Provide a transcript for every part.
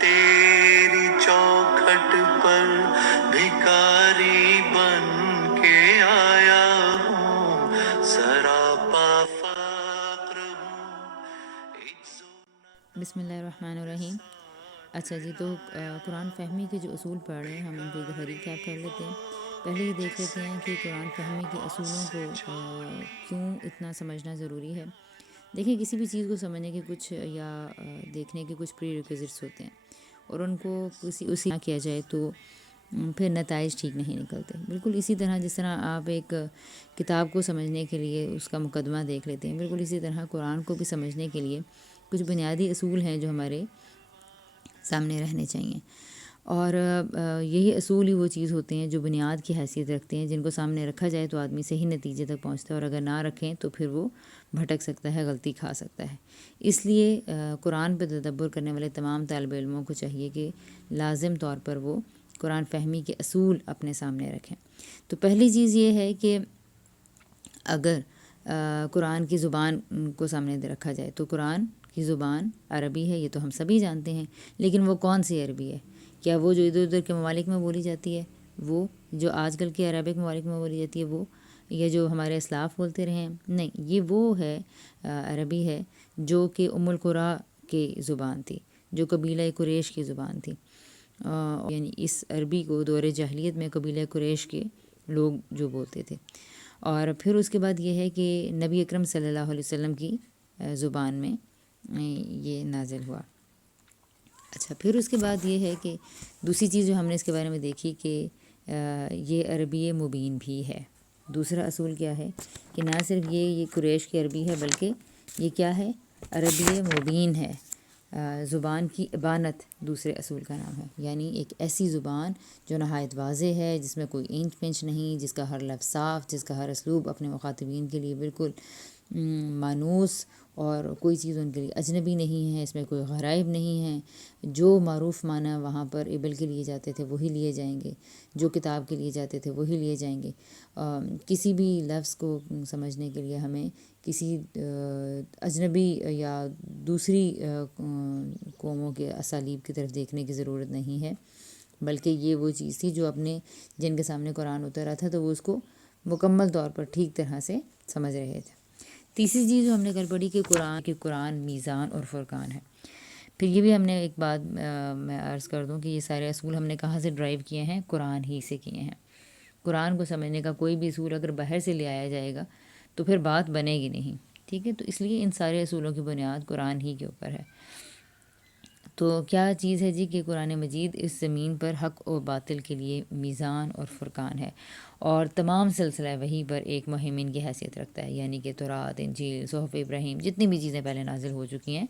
تیری چوکھٹ پر بھکاری بن کے آیا ہوں، سراپا فقر ہوں۔ بسم اللہ الرحمن الرحیم۔ اچھا جی، تو قرآن فہمی کے جو اصول پڑھ رہے ہیں ہم ان کو ایک دفعہ ریکیپ کر لیتے ہیں۔ پہلے یہ دیکھ لیتے ہیں کہ قرآن فہمی کے اصولوں کو کیوں اتنا سمجھنا ضروری ہے۔ دیکھیں، کسی بھی چیز کو سمجھنے کے کچھ یا دیکھنے کے کچھ پری ریکوزٹس ہوتے ہیں، اور ان کو اسی نہ کیا جائے تو پھر نتائج ٹھیک نہیں نکلتے۔ بالکل اسی طرح جس طرح آپ ایک کتاب کو سمجھنے کے لیے اس کا مقدمہ دیکھ لیتے ہیں، بالکل اسی طرح قرآن کو بھی سمجھنے کے لیے کچھ بنیادی اصول ہیں جو ہمارے سامنے رہنے چاہیے، اور یہی اصول ہی وہ چیز ہوتے ہیں جو بنیاد کی حیثیت رکھتے ہیں، جن کو سامنے رکھا جائے تو آدمی صحیح نتیجے تک پہنچتا ہے، اور اگر نہ رکھیں تو پھر وہ بھٹک سکتا ہے، غلطی کھا سکتا ہے۔ اس لیے قرآن پہ تدبر کرنے والے تمام طالب علموں کو چاہیے کہ لازم طور پر وہ قرآن فہمی کے اصول اپنے سامنے رکھیں۔ تو پہلی چیز یہ ہے کہ اگر قرآن کی زبان کو سامنے رکھا جائے تو قرآن کی زبان عربی ہے، یہ تو ہم سبھی جانتے ہیں، لیکن وہ کون سی عربی ہے؟ کیا وہ جو ادھر ادھر کے ممالک میں بولی جاتی ہے، وہ جو آج کل کے عربک ممالک میں بولی جاتی ہے، وہ یا جو ہمارے اسلاف بولتے رہے ہیں؟ نہیں، یہ وہ ہے عربی ہے جو کہ ام القریٰ کی زبان تھی، جو قبیلہ قریش کی زبان تھی، یعنی اس عربی کو دور جاہلیت میں قبیلہ قریش کے لوگ جو بولتے تھے۔ اور پھر اس کے بعد یہ ہے کہ نبی اکرم صلی اللہ علیہ وسلم کی زبان میں یہ نازل ہوا۔ اچھا، پھر اس کے بعد یہ ہے کہ دوسری چیز جو ہم نے اس کے بارے میں دیکھی کہ یہ عربی مبین بھی ہے۔ دوسرا اصول کیا ہے کہ نہ صرف یہ قریش کی عربی ہے، بلکہ یہ کیا ہے؟ عربی مبین ہے۔ زبان کی ابانت دوسرے اصول کا نام ہے، یعنی ایک ایسی زبان جو نہایت واضح ہے، جس میں کوئی اینچ پنچ نہیں، جس کا ہر لفظ صاف، جس کا ہر اسلوب اپنے مخاطبین کے لیے بالکل مانوس، اور کوئی چیز ان کے لیے اجنبی نہیں ہے، اس میں کوئی غرائب نہیں ہے۔ جو معروف معنی وہاں پر ابل کے لیے جاتے تھے وہی لیے جائیں گے، جو کتاب کے لیے جاتے تھے وہی لیے جائیں گے۔ کسی بھی لفظ کو سمجھنے کے لیے ہمیں کسی اجنبی یا دوسری قوموں کے اسالیب کی طرف دیکھنے کی ضرورت نہیں ہے، بلکہ یہ وہ چیز تھی جو اپنے جن کے سامنے قرآن اترا تھا تو وہ اس کو مکمل طور پر ٹھیک طرح سے سمجھ رہے تھے۔ تیسری چیز جو ہم نے کل پڑھی کہ قرآن میزان اور فرقان ہے۔ پھر یہ بھی ہم نے ایک بات میں عرض کر دوں کہ یہ سارے اصول ہم نے کہاں سے ڈرائیو کیے ہیں؟ قرآن ہی سے کیے ہیں۔ قرآن کو سمجھنے کا کوئی بھی اصول اگر باہر سے لے آیا جائے گا تو پھر بات بنے گی نہیں، ٹھیک ہے؟ تو اس لیے ان سارے اصولوں کی بنیاد قرآن ہی کے اوپر ہے۔ تو کیا چیز ہے جی کہ قرآن مجید اس زمین پر حق و باطل کے لیے میزان اور فرقان ہے، اور تمام سلسلہ وحی پر ایک مہمن کی حیثیت رکھتا ہے، یعنی کہ تورات، انجیل، صحف ابراہیم، جتنی بھی چیزیں پہلے نازل ہو چکی ہیں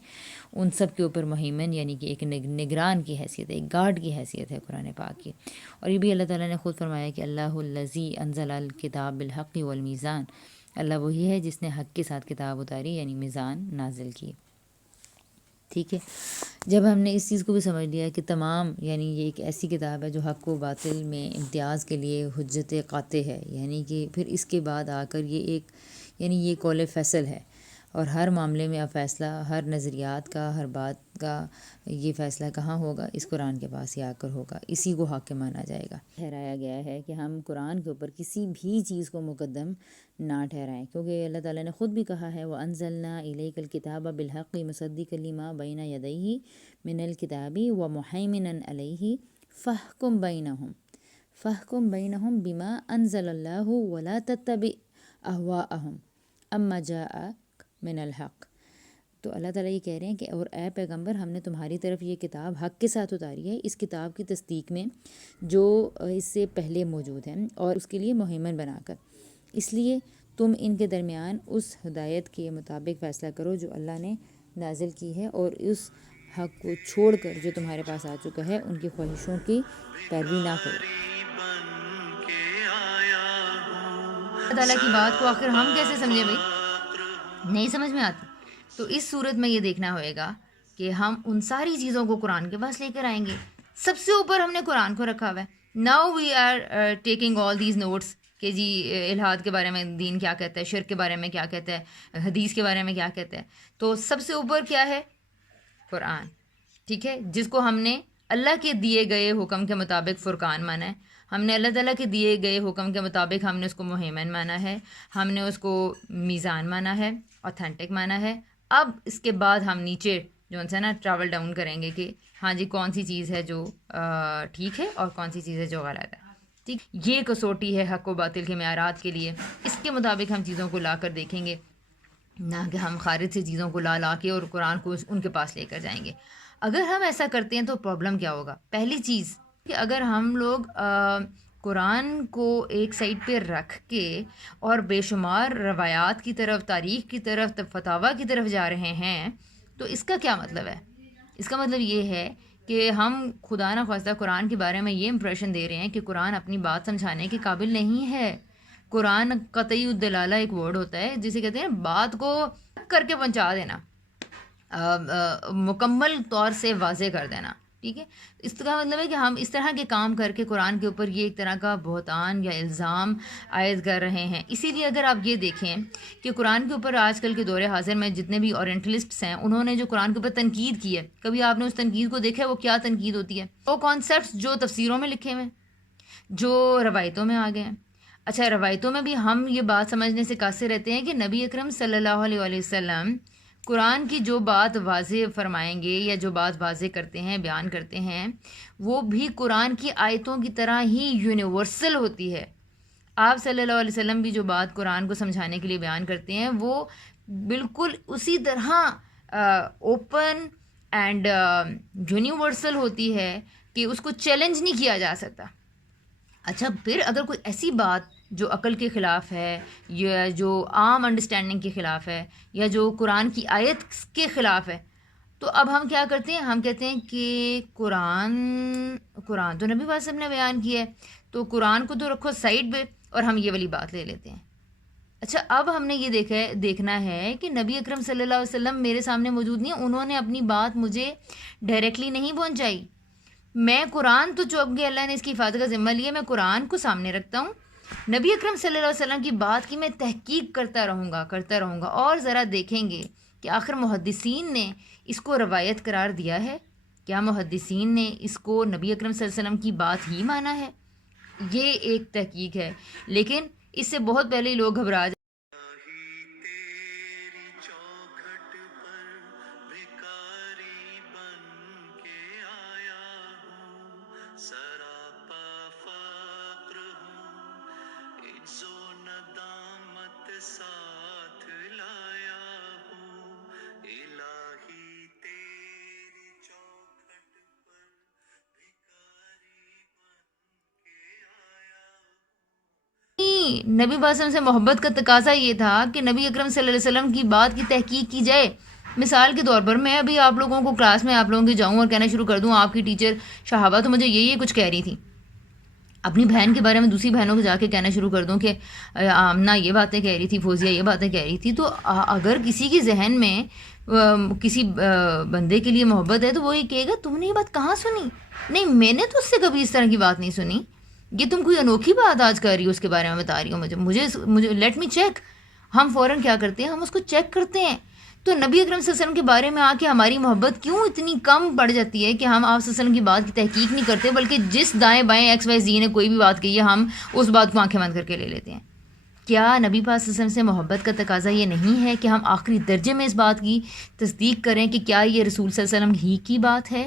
ان سب کے اوپر مہمن یعنی کہ ایک نگران کی حیثیت ہے، ایک گارڈ کی حیثیت ہے قرآن پاک کی۔ اور یہ بھی اللہ تعالیٰ نے خود فرمایا کہ اللہ الذی انزل الکتاب بالحق والمیزان، اللہ وہی ہے جس نے حق کے ساتھ کتاب اتاری، یعنی میزان نازل کی، ٹھیک ہے؟ جب ہم نے اس چیز کو بھی سمجھ لیا کہ تمام، یعنی یہ ایک ایسی کتاب ہے جو حق و باطل میں امتیاز کے لیے حجت قاطع ہے، یعنی کہ پھر اس کے بعد آ کر یہ ایک، یعنی یہ قول فیصل ہے، اور ہر معاملے میں اب فیصلہ، ہر نظریات کا، ہر بات کا یہ فیصلہ کہاں ہوگا؟ اس قرآن کے پاس ہی آ کر ہوگا، اسی کو حاکم مانا جائے گا۔ ٹھہرایا گیا ہے کہ ہم قرآن کے اوپر کسی بھی چیز کو مقدم نہ ٹھہرائیں، کیونکہ اللہ تعالیٰ نے خود بھی کہا ہے وَأَنزَلْنَا إِلَيْكَ الْكِتَابَ بِالْحَقِّ مُصَدِّقًا لِمَا بَيْنَ يَدَيْهِ مِنَ الْكِتَابِ وَمُهَيْمِنًا عَلَيْهِ فَاحْكُم بَيْنَهُم بِمَا أَنزَلَ اللَّهُ وَلَا تَتَّبِعْ أَهْوَاءَهُمْ أَمَّا جَاءَكَ مِنَ الْحَقِّ۔ تو اللہ تعالیٰ یہ کہہ رہے ہیں کہ اور اے پیغمبر، ہم نے تمہاری طرف یہ کتاب حق کے ساتھ اتاری ہے، اس کتاب کی تصدیق میں جو اس سے پہلے موجود ہیں، اور اس کے لیے مہمن بنا کر، اس لیے تم ان کے درمیان اس ہدایت کے مطابق فیصلہ کرو جو اللہ نے نازل کی ہے، اور اس حق کو چھوڑ کر جو تمہارے پاس آ چکا ہے ان کی خواہشوں کی پیروی نہ کرو۔ اللہ تعالیٰ کی بات کو آخر ہم کیسے سمجھیں بھائی؟ نہیں سمجھ میں آتی، تو اس صورت میں یہ دیکھنا ہوئے گا کہ ہم ان ساری چیزوں کو قرآن کے پاس لے کر آئیں گے۔ سب سے اوپر ہم نے قرآن کو رکھا ہوا ہے۔ Now we are taking all these notes کہ جی الحاد کے بارے میں دین کیا کہتا ہے، شرک کے بارے میں کیا کہتا ہے، حدیث کے بارے میں کیا کہتا ہے۔ تو سب سے اوپر کیا ہے؟ قرآن۔ ٹھیک ہے، جس کو ہم نے اللہ کے دیے گئے حکم کے مطابق فرقان مانا ہے، ہم نے اللہ تعالیٰ کے دیے گئے حکم کے مطابق ہم نے اس کو مہیمن مانا ہے، ہم نے اس کو میزان مانا ہے، اوتھینٹک مانا ہے. اب اس کے بعد ہم نیچے جو ہے نا ٹریول ڈاؤن کریں گے کہ ہاں جی کون سی چیز ہے جو ٹھیک ہے اور کون سی چیز ہے جو غلط ہے. ٹھیک، یہ کسوٹی ہے حق و باطل کے معیارات کے لیے. اس کے مطابق ہم چیزوں کو لا کر دیکھیں گے، نہ کہ ہم خارج سے چیزوں کو لا کے اور قرآن کو ان کے پاس لے کر جائیں گے. اگر ہم ایسا کرتے ہیں تو پرابلم کیا ہوگا؟ پہلی چیز کہ اگر ہم لوگ قرآن کو ایک سائڈ پہ رکھ کے اور بے شمار روایات کی طرف، تاریخ کی طرف، فتاویٰ کی طرف جا رہے ہیں تو اس کا کیا مطلب ہے؟ اس کا مطلب یہ ہے کہ ہم خدا نہ خواستہ قرآن کے بارے میں یہ امپریشن دے رہے ہیں کہ قرآن اپنی بات سمجھانے کے قابل نہیں ہے. قرآن قطعی الدلالہ ایک ورڈ ہوتا ہے جسے کہتے ہیں بات کو کر کے پہنچا دینا، مکمل طور سے واضح کر دینا. ٹھیک ہے، اس کا مطلب ہے کہ ہم اس طرح کے کام کر کے قرآن کے اوپر یہ ایک طرح کا بہتان یا الزام عائد کر رہے ہیں. اسی لیے اگر آپ یہ دیکھیں کہ قرآن کے اوپر آج کل کے دور حاضر میں جتنے بھی اورینٹلسٹس ہیں انہوں نے جو قرآن کے اوپر تنقید کی ہے، کبھی آپ نے اس تنقید کو دیکھا ہے وہ کیا تنقید ہوتی ہے؟ وہ کانسیپٹس جو تفسیروں میں لکھے ہوئے ہیں، جو روایتوں میں آ گئے ہیں. اچھا، روایتوں میں بھی ہم یہ بات سمجھنے سے قاصر رہتے ہیں کہ نبی اکرم صلی اللہ علیہ وآلہ وسلم قرآن کی جو بات واضح فرمائیں گے یا جو بات واضح کرتے ہیں، بیان کرتے ہیں، وہ بھی قرآن کی آیتوں کی طرح ہی یونیورسل ہوتی ہے. آپ صلی اللہ علیہ وسلم بھی جو بات قرآن کو سمجھانے کے لیے بیان کرتے ہیں وہ بالکل اسی طرح اوپن اینڈ یونیورسل ہوتی ہے کہ اس کو چیلنج نہیں کیا جا سکتا. اچھا، پھر اگر کوئی ایسی بات جو عقل کے خلاف ہے یا جو عام انڈرسٹینڈنگ کے خلاف ہے یا جو قرآن کی آیت کے خلاف ہے تو اب ہم کیا کرتے ہیں؟ ہم کہتے ہیں کہ قرآن تو نبی واسم نے بیان کیا ہے تو قرآن کو تو رکھو سائڈ پہ اور ہم یہ والی بات لے لیتے ہیں. اچھا، اب ہم نے یہ دیکھنا ہے کہ نبی اکرم صلی اللہ علیہ وسلم میرے سامنے موجود نہیں ہیں، انہوں نے اپنی بات مجھے ڈائریکٹلی نہیں پہنچائی. میں قرآن تو چونکہ اللہ نے اس کی حفاظت کا ذمہ لیا، میں قرآن کو سامنے رکھتا ہوں، نبی اکرم صلی اللہ علیہ وسلم کی بات کی میں تحقیق کرتا رہوں گا اور ذرا دیکھیں گے کہ آخر محدثین نے اس کو روایت قرار دیا ہے، کیا محدثین نے اس کو نبی اکرم صلی اللہ علیہ وسلم کی بات ہی مانا ہے؟ یہ ایک تحقیق ہے. لیکن اس سے بہت پہلے ہی لوگ گھبرا تیری چوکھٹ پر بھکاری بن کے آیا ہوں، سراپا فقر ہوں، عجز و ندامت ساتھ لایا ہوں، الہی تیری چوکھٹ پر بھکاری بن کے آیا ہوں. نبی واسم سے محبت کا تقاضا یہ تھا کہ نبی اکرم صلی اللہ علیہ وسلم کی بات کی تحقیق کی جائے. مثال کے طور پر میں ابھی آپ لوگوں کو کلاس میں آپ لوگوں کے جاؤں اور کہنا شروع کر دوں آپ کی ٹیچر شہابہ تو مجھے یہ کچھ کہہ رہی تھی، اپنی بہن کے بارے میں دوسری بہنوں کو جا کے کہنا شروع کر دوں کہ آمنہ یہ باتیں کہہ رہی تھی، فوزیہ یہ باتیں کہہ رہی تھی، تو اگر کسی کے ذہن میں کسی بندے کے لیے محبت ہے تو وہ یہ کہے گا تم نے یہ بات کہاں سنی؟ نہیں، میں نے تو اس سے کبھی اس طرح کی بات نہیں سنی، یہ تم کوئی انوکھی بات آج کر رہی ہو، اس کے بارے میں بتا رہی ہو مجھے لیٹ می چیک. ہم فوراً کیا کرتے ہیں؟ ہم اس کو چیک کرتے ہیں. تو نبی اکرم صلی اللہ علیہ وسلم کے بارے میں آ کے ہماری محبت کیوں اتنی کم پڑ جاتی ہے کہ ہم آپ صلی اللہ علیہ وسلم کی بات کی تحقیق نہیں کرتے، بلکہ جس دائیں بائیں ایکس وائی زی نے کوئی بھی بات کہی ہے ہم اس بات کو آنکھیں بند کر کے لے لیتے ہیں. کیا نبی پاک صلی اللہ علیہ وسلم سے محبت کا تقاضا یہ نہیں ہے کہ ہم آخری درجے میں اس بات کی تصدیق کریں کہ کیا یہ رسول صلی اللہ علیہ وسلم ہی کی بات ہے؟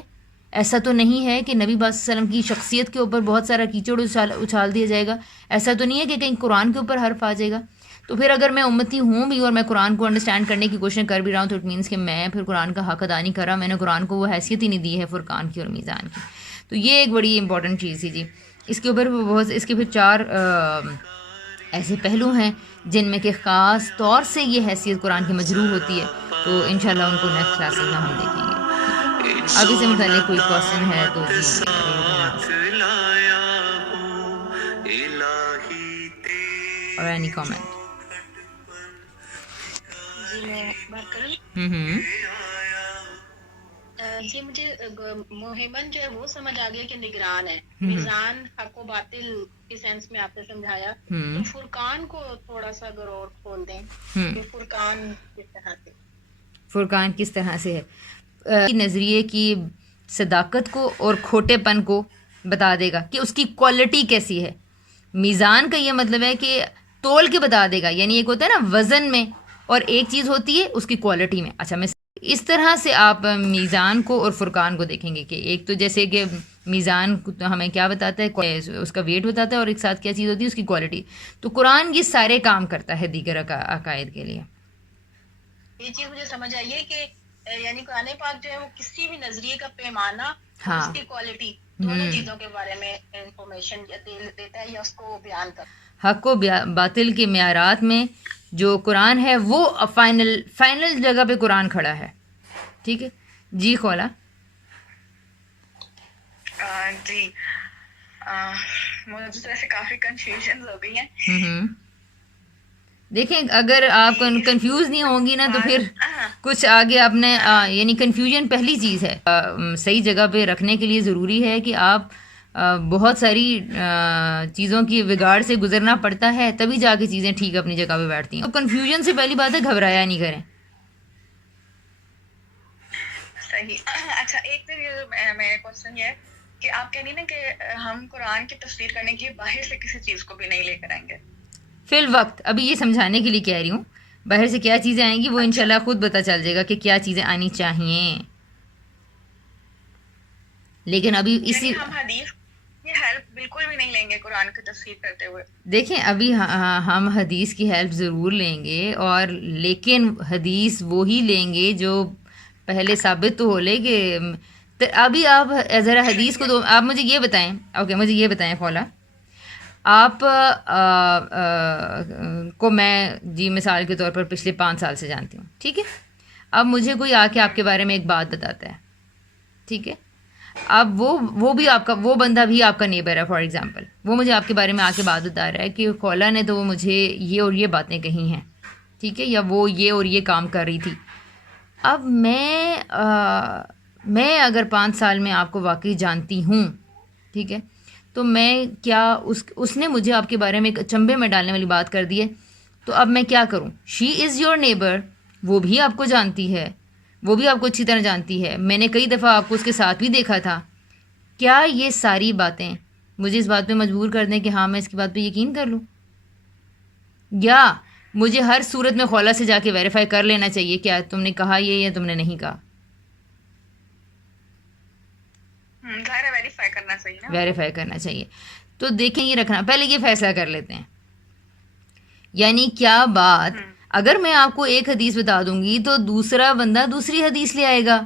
ایسا تو نہیں ہے کہ نبی پاک صلی اللہ علیہ وسلم کی شخصیت کے اوپر بہت سارا کیچڑ اچھال دیا جائے گا، ایسا تو نہیں ہے کہ کہیں قرآن کے اوپر حرف آ جائے گا. تو پھر اگر میں امتی ہوں بھی اور میں قرآن کو انڈرسٹینڈ کرنے کی کوشش کر بھی رہا ہوں تو اٹ مینس کہ میں پھر قرآن کا حق ادا نہیں کر رہا، میں نے قرآن کو وہ حیثیت ہی نہیں دی ہے فرقان کی اور میزان کی. تو یہ ایک بڑی امپورٹنٹ چیز تھی جی. اس کے اوپر اس کے پھر 4 ایسے پہلو ہیں جن میں کہ خاص طور سے یہ حیثیت قرآن کی مجروح ہوتی ہے، تو انشاءاللہ ان کو نیکسٹ کلاسز میں ہم دیکھیں گے. اب اس سے متعلق کوئی کوشچن ہے تو اور اینی کامنٹ؟ جی میں بات کروں. جی مجھے مہمن جو ہے وہ سمجھ آ گیا کہ نگران ہے، میزان حق و باطل کی سینس میں آپ نے سمجھایا. تو فرقان کو تھوڑا سا اگر اور کھول دیں کہ فرقان کس طرح سے ہے. نظریے کی صداقت کو اور کھوٹے پن کو بتا دے گا کہ اس کی کوالٹی کیسی ہے. میزان کا یہ مطلب ہے کہ تول کے بتا دے گا، یعنی ایک ہوتا ہے نا وزن میں اور ایک چیز ہوتی ہے اس کی کوالٹی میں. اچھا، میں اس طرح سے آپ میزان کو اور فرقان کو دیکھیں گے کہ ایک تو جیسے کہ میزان ہمیں کیا بتاتا ہے، اس کا ویٹ بتاتا ہے، اور ایک ساتھ کیا چیز ہوتی ہے، اس کی کوالٹی. تو قرآن یہ سارے کام کرتا ہے دیگر عقائد کے لیے. یہ چیز مجھے سمجھ آئی ہے کہ یعنی قرآن پاک جو ہے وہ کسی بھی نظریے کا پیمانہ، ہاں، اس کی کوالٹی، دونوں چیزوں کے بارے میں انفارمیشن دیتا ہے یا اس کو بیان کرتا ہے. حق و باطل کے معیارات میں جو قرآن ہے وہ فائنل جگہ پہ قرآن کھڑا ہے. ٹھیک ہے جی خولا. جی مجھے تو ایسے کافی کنفیوژن ہو گئی ہیں. دیکھیں اگر آپ کنفیوز نہیں ہوں گی نا تو پھر کچھ آگے آپ نے یعنی کنفیوژن پہلی چیز ہے صحیح جگہ پہ رکھنے کے لیے ضروری ہے کہ آپ بہت ساری چیزوں کی بگاڑ سے گزرنا پڑتا ہے، تبھی جا کے چیزیں ٹھیک اپنی جگہ پہ بیٹھتی ہیں. تو کنفیوژن سے پہلی بات ہے گھبرایا نہیں کریں. صحیح. اچھا، ایک تو میرا کوشچن یہ ہے کہ آپ کہہ رہی نا کہ ہم قرآن کی تفسیر کرنے کے باہر سے کسی چیز کو بھی نہیں لے کر آئیں گے فی الوقت. ابھی یہ سمجھانے کے لیے کہہ رہی ہوں باہر سے کیا چیزیں آئیں گی وہ انشاءاللہ خود پتہ چل جائے گا کہ کیا چیزیں آنی چاہیے. لیکن ابھی اسی ہم حدیث کی ہیلپ بالکل بھی نہیں لیں گے قرآن کی تفسیر کرتے ہوئے. دیکھیں ابھی ہم حدیث کی ہیلپ ضرور لیں گے، اور لیکن حدیث وہی لیں گے جو پہلے ثابت تو ہو لے کہ ابھی آپ ذرا حدیث کو دو. آپ مجھے یہ بتائیں، اوکے مجھے یہ بتائیں خولا، آپ کو میں جی مثال کے طور پر پچھلے 5 سال سے جانتی ہوں، ٹھیک ہے. اب مجھے کوئی آ کے آپ کے بارے میں ایک بات بتاتا ہے، ٹھیک ہے. اب وہ بھی آپ کا، وہ بندہ بھی آپ کا نیبر ہے فار ایگزامپل، وہ مجھے آپ کے بارے میں آ کے بات بتا رہا ہے کہ خولا نے تو وہ مجھے یہ اور یہ باتیں کہی ہیں، ٹھیک ہے، یا وہ یہ اور یہ کام کر رہی تھی. اب میں اگر 5 سال میں آپ کو واقعی جانتی ہوں، ٹھیک ہے، تو میں کیا اس نے مجھے آپ کے بارے میں ایک چمبے میں ڈالنے والی بات کر دی ہے، تو اب میں کیا کروں؟ شی از یور نیبر، وہ بھی آپ کو جانتی ہے، وہ بھی آپ کو اچھی طرح جانتی ہے، میں نے کئی دفعہ آپ کو اس کے ساتھ بھی دیکھا تھا. کیا یہ ساری باتیں مجھے اس بات پہ مجبور کر دیں کہ ہاں میں اس کی بات پہ یقین کر لوں، یا مجھے ہر صورت میں خولا سے جا کے ویریفائی کر لینا چاہیے کیا تم نے کہا یہ یا تم نے نہیں کہا؟ ویریفائی کرنا چاہیے نا، ویریفائی کرنا چاہیے. تو دیکھیں یہ رکھنا، پہلے یہ فیصلہ کر لیتے ہیں، یعنی کیا بات اگر میں آپ کو ایک حدیث بتا دوں گی تو دوسرا بندہ دوسری حدیث لے آئے گا.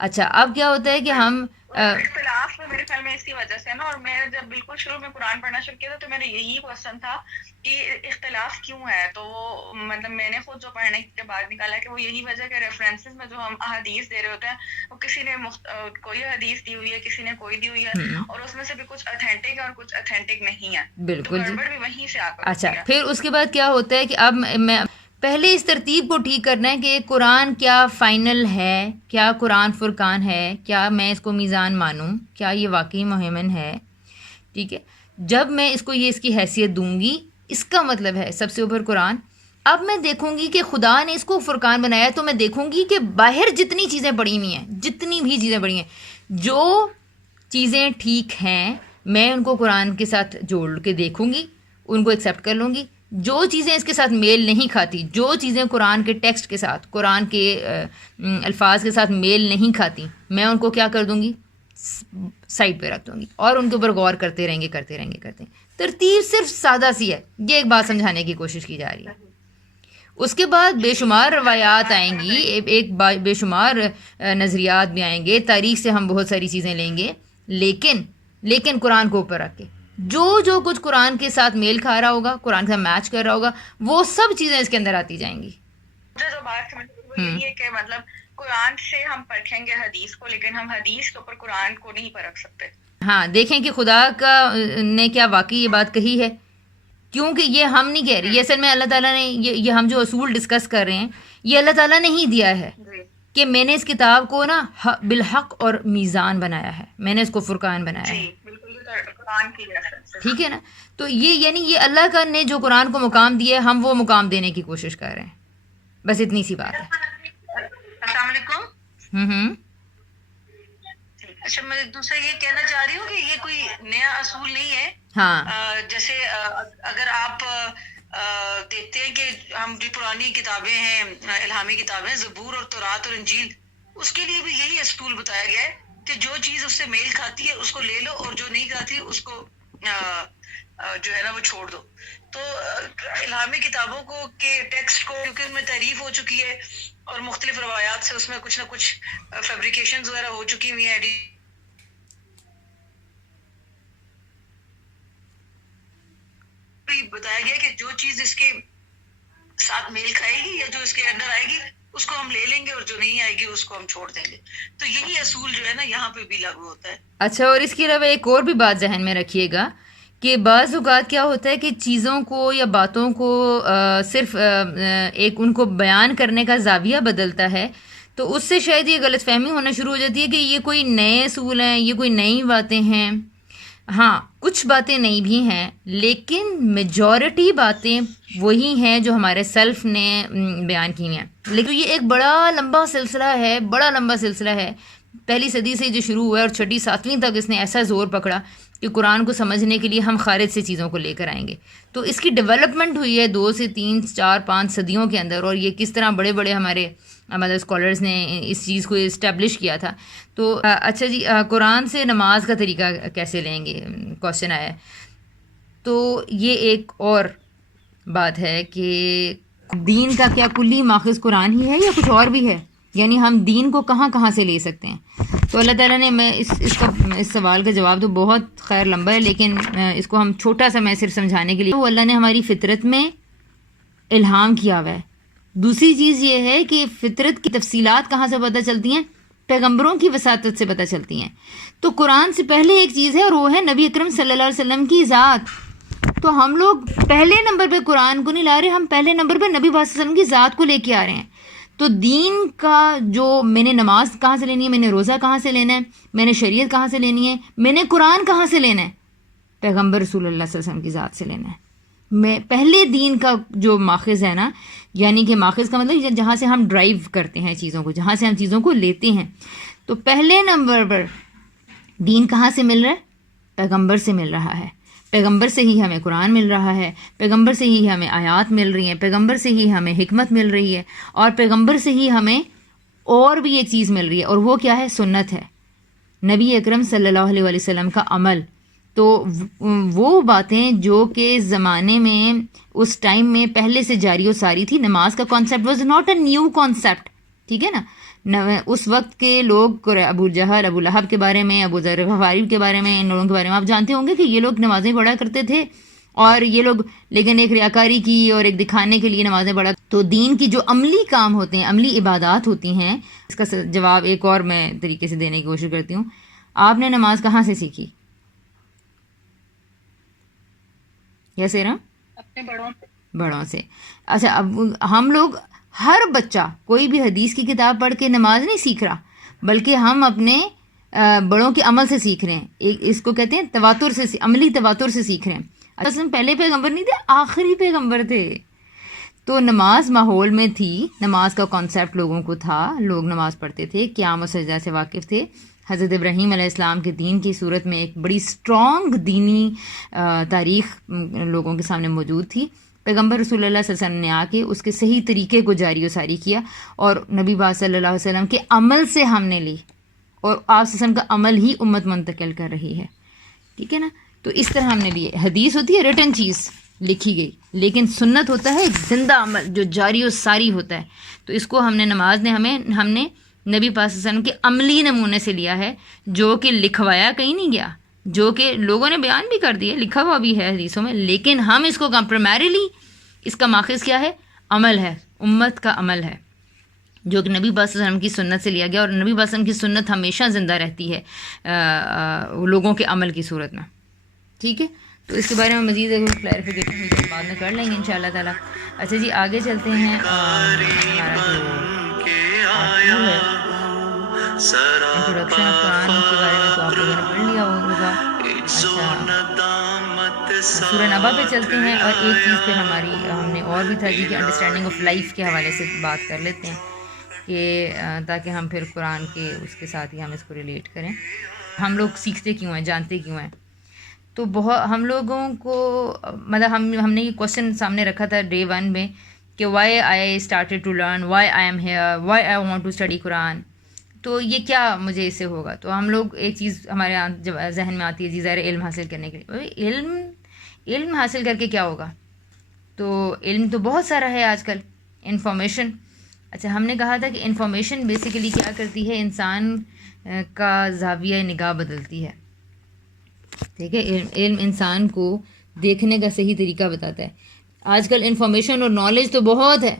اچھا اب کیا ہوتا ہے کہ ہم اختلاف میرے خیال میں اسی وجہ سے نا، اور میں جب بالکل شروع میں قرآن پڑھنا شروع کیا تھا تو میرا یہی کوشچن تھا کہ اختلاف کیوں ہے. تو وہ مطلب میں نے خود جو پڑھنے کے بعد نکالا کہ وہ یہی وجہ کہ ریفرنسز میں جو ہم احادیث دے رہے ہوتے ہیں وہ کسی نے کوئی حدیث دی ہوئی ہے، کسی نے کوئی دی ہوئی ہے، اور اس میں سے بھی کچھ اتھینٹک ہے اور کچھ اتھینٹک نہیں ہے. بالکل جی. گڑبڑ بھی وہیں سے آ کر. اچھا پھر اس کے بعد کیا ہوتا ہے کہ اب میں پہلے اس ترتیب کو ٹھیک کرنا ہے کہ قرآن کیا فائنل ہے، کیا قرآن فرقان ہے، کیا میں اس کو میزان مانوں، کیا یہ واقعی مہمن ہے، ٹھیک ہے. جب میں اس کو یہ اس کی حیثیت دوں گی، اس کا مطلب ہے سب سے اوپر قرآن. اب میں دیکھوں گی کہ خدا نے اس کو فرقان بنایا، تو میں دیکھوں گی کہ باہر جتنی چیزیں پڑھی ہوئی ہیں، جتنی بھی چیزیں پڑھی ہیں، جو چیزیں ٹھیک ہیں میں ان کو قرآن کے ساتھ جوڑ کے دیکھوں گی، ان کو ایکسیپٹ کر لوں گی. جو چیزیں اس کے ساتھ میل نہیں کھاتی، جو چیزیں قرآن کے ٹیکسٹ کے ساتھ، قرآن کے الفاظ کے ساتھ میل نہیں کھاتی، میں ان کو کیا کر دوں گی؟ سائڈ پہ رکھ دوں گی، اور ان کے اوپر غور کرتے رہیں گے. ترتیب صرف سادہ سی ہے، یہ ایک بات سمجھانے کی کوشش کی جا رہی ہے. اس کے بعد بے شمار روایات آئیں گی، ایک بے شمار نظریات بھی آئیں گے، تاریخ سے ہم بہت ساری چیزیں لیں گے، لیکن قرآن کو اوپر رکھ کے جو کچھ قرآن کے ساتھ میل کھا رہا ہوگا، قرآن کے ساتھ میچ کر رہا ہوگا، وہ سب چیزیں اس کے اندر آتی جائیں گی. مجھے جو بات سمجھ وہ یہی ہے کہ مطلب قرآن سے ہم پرکھیں گے حدیث کو، لیکن ہم حدیث کے اوپر قرآن کو نہیں پرکھ سکتے. ہاں دیکھیں کہ خدا کا نے کیا واقعی یہ بات کہی ہے، کیونکہ یہ ہم نہیں کہہ رہے، یہ اصل میں اللہ تعالیٰ نے یہ ہم جو اصول ڈسکس کر رہے ہیں یہ اللہ تعالیٰ نے ہی دیا ہے کہ میں نے اس کتاب کو نا بالحق اور میزان بنایا ہے، میں نے اس کو فرقان بنایا ہے. ٹھیک ہے نا. تو یہ یعنی یہ اللہ کا نے جو قرآن کو مقام دیا ہے، ہم وہ مقام دینے کی کوشش کر رہے ہیں، بس اتنی سی بات ہے. السلام علیکم. اچھا میں دوسرا یہ کہنا چاہ رہی ہوں کہ یہ کوئی نیا اصول نہیں ہے. ہاں جیسے اگر آپ دیکھتے ہیں کہ ہم جو پرانی کتابیں ہیں الہامی کتابیں زبور اور تورات اور انجیل, اس کے لیے بھی یہی اصول بتایا گیا ہے کہ جو چیز اس سے میل کھاتی ہے اس کو لے لو اور جو نہیں کھاتی اس کو جو ہے نا وہ چھوڑ دو. تو الہامی کتابوں کو کے ٹیکسٹ کو کیونکہ ان میں تعریف ہو چکی ہے اور مختلف روایات سے اس میں کچھ نہ کچھ فیبریکیشنز وغیرہ ہو چکی ہوئی ہیں, بتایا گیا کہ جو چیز اس کے ساتھ میل کھائے گی یا جو اس کے اندر آئے گی اس کو ہم لے لیں گے اور جو نہیں آئے گی اس کو ہم چھوڑ دیں گے. تو یہی اصول جو ہے نا یہاں پہ بھی لاگو ہوتا ہے. اچھا, اور اس کے علاوہ ایک اور بھی بات ذہن میں رکھیے گا کہ بعض اوقات کیا ہوتا ہے کہ چیزوں کو یا باتوں کو صرف ایک ان کو بیان کرنے کا زاویہ بدلتا ہے, تو اس سے شاید یہ غلط فہمی ہونا شروع ہو جاتی ہے کہ یہ کوئی نئے اصول ہیں, یہ کوئی نئی باتیں ہیں. ہاں کچھ باتیں نئی بھی ہیں, لیکن میجورٹی باتیں وہی ہیں جو ہمارے سلف نے بیان کی ہیں. لیکن یہ ایک بڑا لمبا سلسلہ ہے, بڑا لمبا سلسلہ ہے. پہلی صدی سے جو شروع ہوا ہے اور 6 7ویں تک اس نے ایسا زور پکڑا کہ قرآن کو سمجھنے کے لیے ہم خارج سے چیزوں کو لے کر آئیں گے. تو اس کی ڈیولپمنٹ ہوئی ہے 2 سے 3 4 5 صدیوں کے اندر, اور یہ کس طرح بڑے بڑے ہمارے مطلب اسکالرز نے اس چیز کو اسٹیبلش کیا تھا. تو اچھا جی, قرآن سے نماز کا طریقہ کیسے لیں گے, کوشچن آیا ہے. تو یہ ایک اور بات ہے کہ دین کا کیا کلی ماخذ قرآن ہی ہے یا کچھ اور بھی ہے, یعنی ہم دین کو کہاں کہاں سے لے سکتے ہیں. تو اللہ تعالیٰ نے, میں اس سوال کا جواب تو بہت خیر لمبا ہے, لیکن اس کو ہم چھوٹا سا میں صرف سمجھانے کے لیے, وہ اللہ نے ہماری فطرت میں الہام کیا ہوا ہے. دوسری چیز یہ ہے کہ فطرت کی تفصیلات کہاں سے پتہ چلتی ہیں, پیغمبروں کی وساطت سے پتہ چلتی ہیں. تو قرآن سے پہلے ایک چیز ہے اور وہ ہے نبی اکرم صلی اللہ علیہ وسلم کی ذات. تو ہم لوگ پہلے نمبر پہ قرآن کو نہیں لا رہے, ہم پہلے نمبر پہ نبی صلی اللہ علیہ وسلم کی ذات کو لے کے آ رہے ہیں. تو دین کا جو میں نے نماز کہاں سے لینی ہے, میں نے روزہ کہاں سے لینا ہے, میں نے شریعت کہاں سے لینی ہے, میں نے قرآن کہاں سے لینا ہے, پیغمبر رسول اللہ صلی اللہ علیہ وسلم کی ذات سے لینا ہے. میں پہلے دین کا جو ماخذ ہے نا, یعنی کہ ماخذ کا مطلب جہاں سے ہم ڈرائیو کرتے ہیں چیزوں کو, جہاں سے ہم چیزوں کو لیتے ہیں, تو پہلے نمبر پر دین کہاں سے مل رہا ہے, پیغمبر سے مل رہا ہے. پیغمبر سے ہی ہمیں قرآن مل رہا ہے, پیغمبر سے ہی ہمیں آیات مل رہی ہیں, پیغمبر سے ہی ہمیں حکمت مل رہی ہے, اور پیغمبر سے ہی ہمیں اور بھی ایک چیز مل رہی ہے, اور وہ کیا ہے, سنت ہے, نبی اکرم صلی اللہ علیہ وسلم کا عمل. تو وہ باتیں جو کہ زمانے میں اس ٹائم میں پہلے سے جاری و ساری تھی. نماز کا concept was not a new concept, ٹھیک ہے نا. اس وقت کے لوگ ابو جہل, ابو لہب کے بارے میں, ابو ذر غفاری کے بارے میں, ان لوگوں کے بارے میں آپ جانتے ہوں گے کہ یہ لوگ نمازیں پڑھا کرتے تھے, اور یہ لوگ لیکن ایک ریاکاری کی اور ایک دکھانے کے لیے نمازیں پڑھا. تو دین کی جو عملی کام ہوتے ہیں, عملی عبادات ہوتی ہیں, اس کا جواب ایک اور میں طریقے سے دینے کی کوشش کرتی ہوں. آپ نے نماز کہاں سے سیکھی, یا سیرا اپنے بڑوں سے. اچھا, اب ہم لوگ, ہر بچہ کوئی بھی حدیث کی کتاب پڑھ کے نماز نہیں سیکھ رہا, بلکہ ہم اپنے بڑوں کے عمل سے سیکھ رہے ہیں. اس کو کہتے ہیں تواتر سے, عملی تواتر سے سیکھ رہے ہیں. اصل پہلے پیغمبر نہیں تھے, آخری پیغمبر تھے. تو نماز ماحول میں تھی, نماز کا کانسیپٹ لوگوں کو تھا, لوگ نماز پڑھتے تھے, قیام و سجدہ سے واقف تھے. حضرت ابراہیم علیہ السلام کے دین کی صورت میں ایک بڑی اسٹرانگ دینی تاریخ لوگوں کے سامنے موجود تھی. پیغمبر رسول اللہ صلی اللہ علیہ وسلم نے آ کے اس کے صحیح طریقے کو جاری و ساری کیا, اور نبی پاک صلی اللہ علیہ وسلم کے عمل سے ہم نے لی, اور آپ صلی اللہ علیہ وسلم کا عمل ہی امت منتقل کر رہی ہے, ٹھیک ہے نا. تو اس طرح ہم نے لیے. حدیث ہوتی ہے ریٹن چیز لکھی گئی, لیکن سنت ہوتا ہے ایک زندہ عمل جو جاری و ساری ہوتا ہے. تو اس کو ہم نے, نماز نے ہم نے نبی پاک صلی اللہ علیہ وسلم کے عملی نمونے سے لیا ہے, جو کہ لکھوایا کہیں نہیں گیا, جو کہ لوگوں نے بیان بھی کر دیا, لکھا ہوا بھی ہے حدیثوں میں, لیکن ہم اس کو پرائمریلی اس کا ماخذ کیا ہے, عمل ہے, امت کا عمل ہے, جو کہ نبی پاک صلی اللہ علیہ وسلم کی سنت سے لیا گیا. اور نبی پاک صلی اللہ علیہ وسلم کی سنت ہمیشہ زندہ رہتی ہے لوگوں کے عمل کی صورت میں, ٹھیک ہے. تو اس کے بارے میں مزید کلیریفیکیشن بعد میں کر لیں گے انشاءاللہ تعالیٰ. اچھا جی, آگے چلتے ہیں. ہمارا جو انٹروڈکشن آف قرآن کے بارے میں تو آپ لوگوں نے پڑھ لیا ہوگا. اچھا, سورہ نبا پہ چلتے ہیں, اور ایک چیز پھر ہم نے اور بھی تھا جی کہ انڈرسٹینڈنگ آف لائف کے حوالے سے بات کر لیتے ہیں, کہ تاکہ ہم پھر قرآن کے اس کے ساتھ ہی ہم اس کو ریلیٹ کریں. ہم لوگ سیکھتے کیوں ہیں, جانتے کیوں ہیں. تو ہم لوگوں کو مطلب ہم نے یہ کوشچن سامنے رکھا تھا ڈے 1 میں کہ why I started to learn, why I am here, why I want to study Quran, تو یہ کیا مجھے اس سے ہوگا. تو ہم لوگ ایک چیز ہمارے جب ذہن میں آتی ہے جی ظاہر علم حاصل کرنے کے لیے. علم حاصل کر کے کیا ہوگا؟ تو علم تو بہت سارا ہے آج کل. انفارمیشن, اچھا ہم نے کہا تھا کہ انفارمیشن بیسیکلی کیا کرتی ہے, انسان کا زاویہ نگاہ بدلتی ہے. ٹھیک ہے, علم انسان کو دیکھنے کا صحیح طریقہ بتاتا ہے. آج کل انفارمیشن اور نالج تو بہت ہے,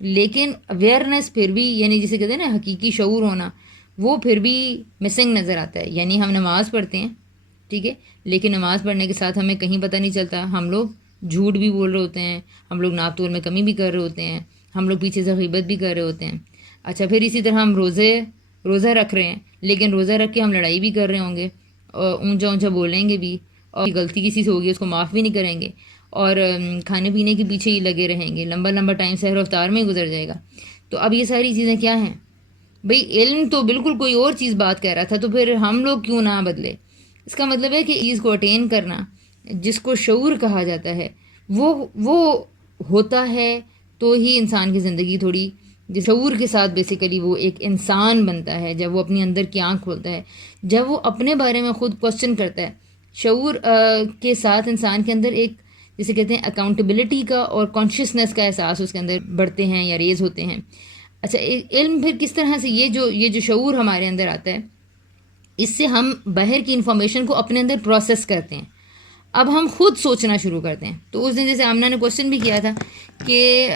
لیکن اویئرنیس پھر بھی, یعنی جسے کہتے ہیں نا حقیقی شعور ہونا, وہ پھر بھی مسنگ نظر آتا ہے. یعنی ہم نماز پڑھتے ہیں, ٹھیک ہے, لیکن نماز پڑھنے کے ساتھ ہمیں کہیں پتہ نہیں چلتا, ہم لوگ جھوٹ بھی بول رہے ہوتے ہیں, ہم لوگ ناپ تول میں کمی بھی کر رہے ہوتے ہیں, ہم لوگ پیچھے سے غیبت بھی کر رہے ہوتے ہیں. اچھا پھر اسی طرح ہم روزہ رکھ رہے ہیں, لیکن روزہ رکھ کے ہم لڑائی بھی کر رہے ہوں گے, اور اونچا بولیں گے بھی, اور غلطی کسی سے ہوگی اس کو معاف بھی نہیں کریں گے, اور کھانے پینے کے پیچھے ہی لگے رہیں گے, لمبا ٹائم سحر و افطار میں ہی گزر جائے گا. تو اب یہ ساری چیزیں کیا ہیں بھئی؟ علم تو بالکل کوئی اور چیز بات کہہ رہا تھا, تو پھر ہم لوگ کیوں نہ بدلے؟ اس کا مطلب ہے کہ چیز کو اٹین کرنا, جس کو شعور کہا جاتا ہے, وہ ہوتا ہے تو ہی انسان کی زندگی تھوڑی شعور کے ساتھ بیسیکلی وہ ایک انسان بنتا ہے. جب وہ اپنی اندر کی آنکھ کھولتا ہے, جب وہ اپنے بارے میں خود کوشچن کرتا ہے, شعور کے ساتھ انسان کے اندر ایک جسے کہتے ہیں اکاؤنٹیبلٹی کا اور کانشیسنیس کا احساس اس کے اندر بڑھتے ہیں یا ریز ہوتے ہیں. اچھا علم پھر کس طرح سے یہ جو شعور ہمارے اندر آتا ہے, اس سے ہم باہر کی انفارمیشن کو اپنے اندر پروسیس کرتے ہیں. اب ہم خود سوچنا شروع کرتے ہیں. تو اس دن جیسے آمنہ نے کوشچن بھی کیا تھا کہ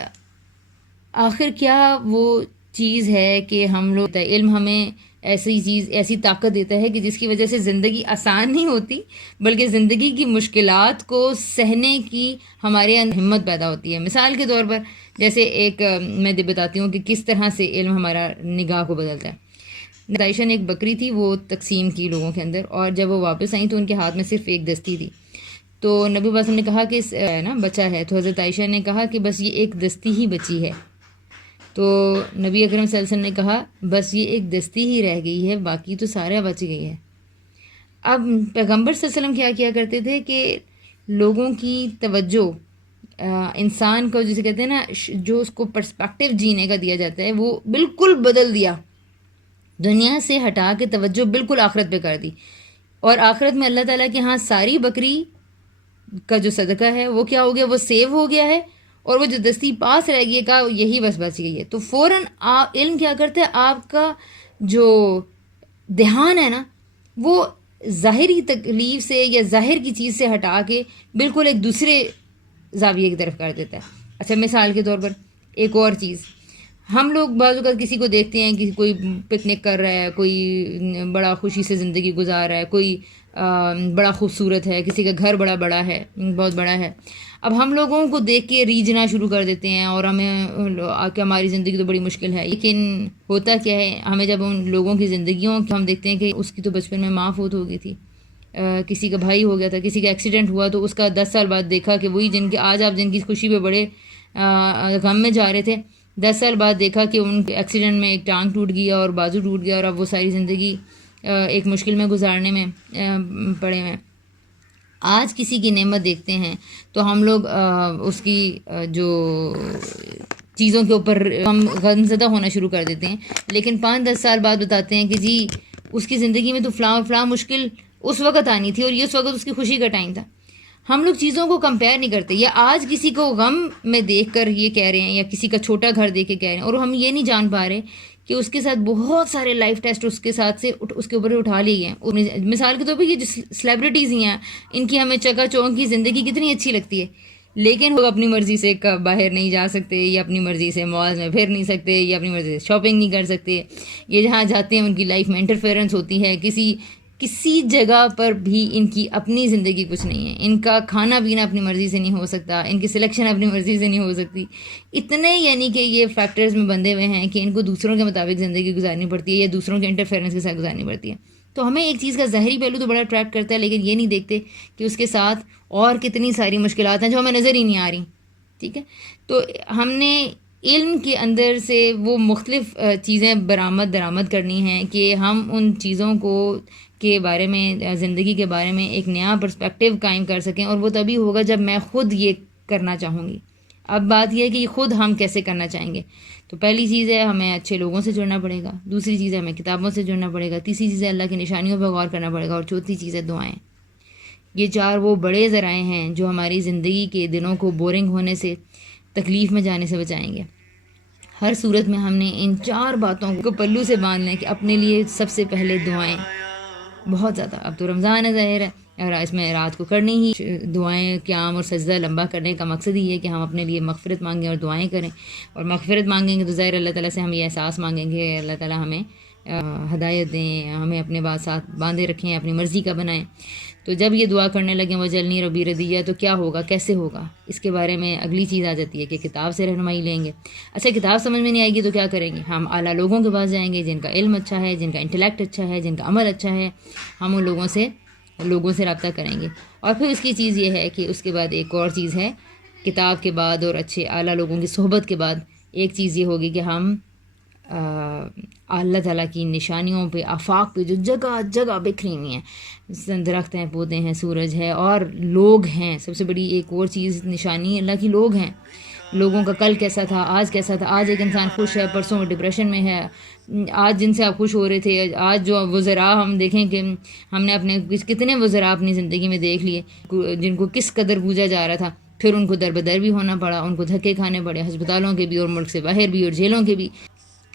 آخر کیا وہ چیز ہے کہ ہم لوگ, علم ہمیں ایسی طاقت دیتا ہے کہ جس کی وجہ سے زندگی آسان نہیں ہوتی, بلکہ زندگی کی مشکلات کو سہنے کی ہمارے اندر ہمت پیدا ہوتی ہے. مثال کے طور پر جیسے ایک میں بتاتی ہوں کہ کس طرح سے علم ہمارا نگاہ کو بدلتا ہے. عائشہ نے ایک بکری تھی, وہ تقسیم کی لوگوں کے اندر, اور جب وہ واپس آئیں تو ان کے ہاتھ میں صرف ایک دستی تھی. تو نبی وسلم نے کہا کہ بچہ ہے, تو حضرت عائشہ نے کہا کہ بس یہ ایک دستی ہی بچی ہے. تو نبی اکرم صلی اللہ علیہ وسلم نے کہا بس یہ ایک دستی ہی رہ گئی ہے, باقی تو سارا بچ گئی ہے. اب پیغمبر صلی اللہ علیہ وسلم کیا کرتے تھے کہ لوگوں کی توجہ, انسان کو جسے کہتے ہیں نا, جو اس کو پرسپیکٹیو جینے کا دیا جاتا ہے, وہ بالکل بدل دیا. دنیا سے ہٹا کے توجہ بالکل آخرت پہ کر دی, اور آخرت میں اللہ تعالیٰ کے ہاں ساری بکری کا جو صدقہ ہے وہ کیا ہو گیا, وہ سیو ہو گیا ہے, اور وہ جو دستی پاس رہ گئی کا یہی بس بچ گئی ہے. تو فوراً علم کیا کرتا ہے, آپ کا جو دھیان ہے نا, وہ ظاہری تکلیف سے یا ظاہر کی چیز سے ہٹا کے بالکل ایک دوسرے زاویے کی طرف کر دیتا ہے. اچھا مثال کے طور پر ایک اور چیز, ہم لوگ بعض اوقات کسی کو دیکھتے ہیں کہ کوئی پکنک کر رہا ہے, کوئی بڑا خوشی سے زندگی گزار رہا ہے, کوئی بڑا خوبصورت ہے, کسی کا گھر بڑا ہے, بہت بڑا ہے. اب ہم لوگوں کو دیکھ کے ریجھنا شروع کر دیتے ہیں, اور ہمیں کہ ہماری زندگی تو بڑی مشکل ہے. لیکن ہوتا کیا ہے, ہمیں جب ان لوگوں کی زندگیوں ہم دیکھتے ہیں کہ اس کی تو بچپن میں ماں فوت ہو گئی تھی, کسی کا بھائی ہو گیا تھا, کسی کا ایکسیڈنٹ ہوا تو اس کا 10 سال بعد دیکھا کہ وہی جن کے آج آپ جن کی خوشی پہ بڑے غم میں جا رہے تھے, 10 سال بعد دیکھا کہ ان کے ایکسیڈنٹ میں ایک ٹانگ ٹوٹ گیا اور بازو ٹوٹ گیا, اور اب وہ ساری زندگی ایک مشکل میں گزارنے میں پڑے ہیں. آج کسی کی نعمت دیکھتے ہیں تو ہم لوگ اس کی جو چیزوں کے اوپر ہم غمزدہ ہونا شروع کر دیتے ہیں, لیکن 5-10 سال بعد بتاتے ہیں کہ جی اس کی زندگی میں تو فلاں مشکل اس وقت آنی تھی, اور یہ اس وقت اس کی خوشی کا ٹائم تھا. ہم لوگ چیزوں کو کمپیئر نہیں کرتے, یا آج کسی کو غم میں دیکھ کر یہ کہہ رہے ہیں, یا کسی کا چھوٹا گھر دیکھ کے کہہ رہے ہیں, اور ہم یہ نہیں جان پا رہے کہ اس کے ساتھ بہت سارے لائف ٹیسٹ اس کے ساتھ سے اس کے اوپر اٹھا لیے ہیں. مثال کے طور پہ یہ جو سیلیبریٹیز ہی ہیں, ان کی ہمیں چکا چوند کی زندگی کتنی اچھی لگتی ہے, لیکن وہ اپنی مرضی سے باہر نہیں جا سکتے, یا اپنی مرضی سے مال میں پھر نہیں سکتے, یا اپنی مرضی سے شاپنگ نہیں کر سکتے. یہ جہاں جاتے ہیں ان کی لائف میں انٹرفیئرنس ہوتی ہے, کسی جگہ پر بھی ان کی اپنی زندگی کچھ نہیں ہے. ان کا کھانا پینا اپنی مرضی سے نہیں ہو سکتا, ان کی سلیکشن اپنی مرضی سے نہیں ہو سکتی. اتنے یعنی کہ یہ فیکٹرز میں بندھے ہوئے ہیں کہ ان کو دوسروں کے مطابق زندگی گزارنی پڑتی ہے, یا دوسروں کے انٹرفیئرنس کے ساتھ گزارنی پڑتی ہے. تو ہمیں ایک چیز کا ظاہری پہلو تو بڑا اٹریکٹ کرتا ہے, لیکن یہ نہیں دیکھتے کہ اس کے ساتھ اور کتنی ساری مشکلات ہیں جو ہمیں نظر ہی نہیں آ رہی. ٹھیک ہے, تو ہم نے علم کے اندر سے وہ مختلف چیزیں درآمد کرنی ہیں کہ ہم ان چیزوں کو کے بارے میں، زندگی کے بارے میں ایک نیا پرسپیکٹیو قائم کر سکیں، اور وہ تبھی ہوگا جب میں خود یہ کرنا چاہوں گی۔ اب بات یہ ہے کہ خود ہم کیسے کرنا چاہیں گے۔ تو پہلی چیز ہے ہمیں اچھے لوگوں سے جڑنا پڑے گا، دوسری چیز ہے ہمیں کتابوں سے جڑنا پڑے گا، تیسری چیز ہے اللہ کی نشانیوں پہ غور کرنا پڑے گا، اور چوتھی چیز ہے دعائیں۔ یہ 4 وہ بڑے ذرائع ہیں جو ہماری زندگی کے دنوں کو بورنگ ہونے سے، تکلیف میں جانے سے بچائیں گے۔ ہر صورت میں ہم نے ان 4 باتوں کو پلو سے باندھ لیں کہ اپنے لیے سب سے پہلے دعائیں، بہت زیادہ۔ اب تو رمضان ہے ظاہر ہے، اور اس میں رات کو کرنی ہی دعائیں، قیام اور سجدہ لمبا کرنے کا مقصد ہی ہے کہ ہم اپنے لیے مغفرت مانگیں اور دعائیں کریں، اور مغفرت مانگیں گے تو ظاہر اللہ تعالیٰ سے ہم یہ احساس مانگیں گے اللہ تعالیٰ ہمیں ہدایت دیں، ہمیں اپنے بات ساتھ باندھے رکھیں، اپنی مرضی کا بنائیں۔ تو جب یہ دعا کرنے لگیں وجلنی ربی ردیہ، تو کیا ہوگا، کیسے ہوگا، اس کے بارے میں اگلی چیز آ جاتی ہے کہ کتاب سے رہنمائی لیں گے۔ اچھا کتاب سمجھ میں نہیں آئے گی تو کیا کریں گے، ہم اعلیٰ لوگوں کے پاس جائیں گے جن کا علم اچھا ہے، جن کا انٹلیکٹ اچھا ہے، جن کا عمل اچھا ہے، ہم ان لوگوں سے رابطہ کریں گے۔ اور پھر اس کی چیز یہ ہے کہ اس کے بعد ایک اور چیز ہے، کتاب کے بعد اور اچھے اعلیٰ لوگوں کی صحبت کے بعد ایک چیز یہ ہوگی کہ ہم اللہ تعالیٰ کی نشانیوں پہ، آفاق پہ جو جگہ جگہ بکھری ہوئی ہیں، درخت ہیں، پودے ہیں، سورج ہے، اور لوگ ہیں۔ سب سے بڑی ایک اور چیز نشانی اللہ کی لوگ ہیں۔ لوگوں کا کل کیسا تھا، آج کیسا تھا، آج ایک انسان خوش ہے، پرسوں ڈپریشن میں ہے، آج جن سے آپ خوش ہو رہے تھے، آج جو وزراء ہم دیکھیں کہ ہم نے اپنے کتنے وزراء اپنی زندگی میں دیکھ لیے جن کو کس قدر پوجا جا رہا تھا، پھر ان کو در بدر بھی ہونا پڑا، ان کو دھکے کھانے پڑے، ہسپتالوں کے بھی اور ملک سے باہر بھی اور جیلوں کے بھی۔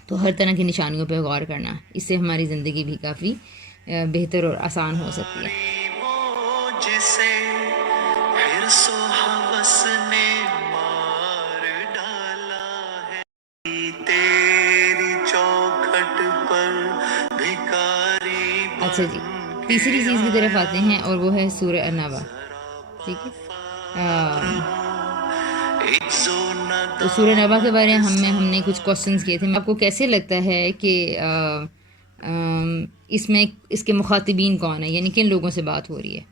تو ہر طرح کی نشانیوں پہ غور کرنا، اس سے ہماری زندگی بھی کافی بہتر اور آسان ہو سکتی ہے۔ جسے پھر سو ہوس نے مار ڈالا ہے، تیری چوکھٹ پر بھکاری بن اچھا جی، تیسری چیز کی طرف آتے ہیں، اور وہ ہے سورہ النبا۔ ٹھیک ہے، تو سورہ نبا کے بارے میں ہم نے کچھ کوسچنز کیے تھے۔ آپ کو کیسے لگتا ہے کہ اس میں اس کے مخاطبین کون ہیں، یعنی کن لوگوں سے بات ہو رہی ہے،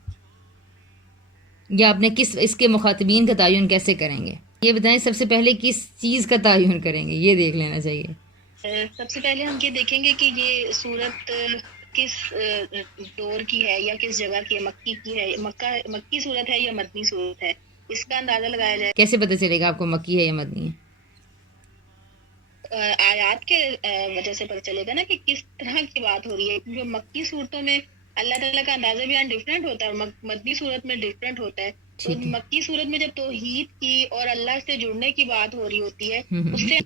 یا آپ نے اس کے مخاطبین کا تعین کیسے کریں گے، یہ بتائیں۔ سب سے پہلے کس چیز کا تعین کریں گے، یہ دیکھ لینا چاہیے۔ سب سے پہلے ہم یہ دیکھیں گے کہ یہ صورت کس دور کی ہے یا کس جگہ کی ہے، مکی کی ہے، مکی صورت ہے یا مدنی صورت ہے، اس کا اندازہ لگایا جائے۔ کیسے پتہ چلے گا آپ کو مکی ہے یا مدنی ہے؟ آیات کے وجہ سے پتہ چلے گا نا کہ کس طرح کی بات ہو رہی ہے، کیونکہ مکی صورتوں میں اللہ تعالیٰ کا اندازہ بھی ڈفرینٹ ہوتا ہے اور مدنی صورت میں ڈفرینٹ ہوتا ہے۔ تو مکی صورت میں جب توحید کی اور اللہ سے جڑنے کی بات ہو رہی ہوتی ہے، اس سے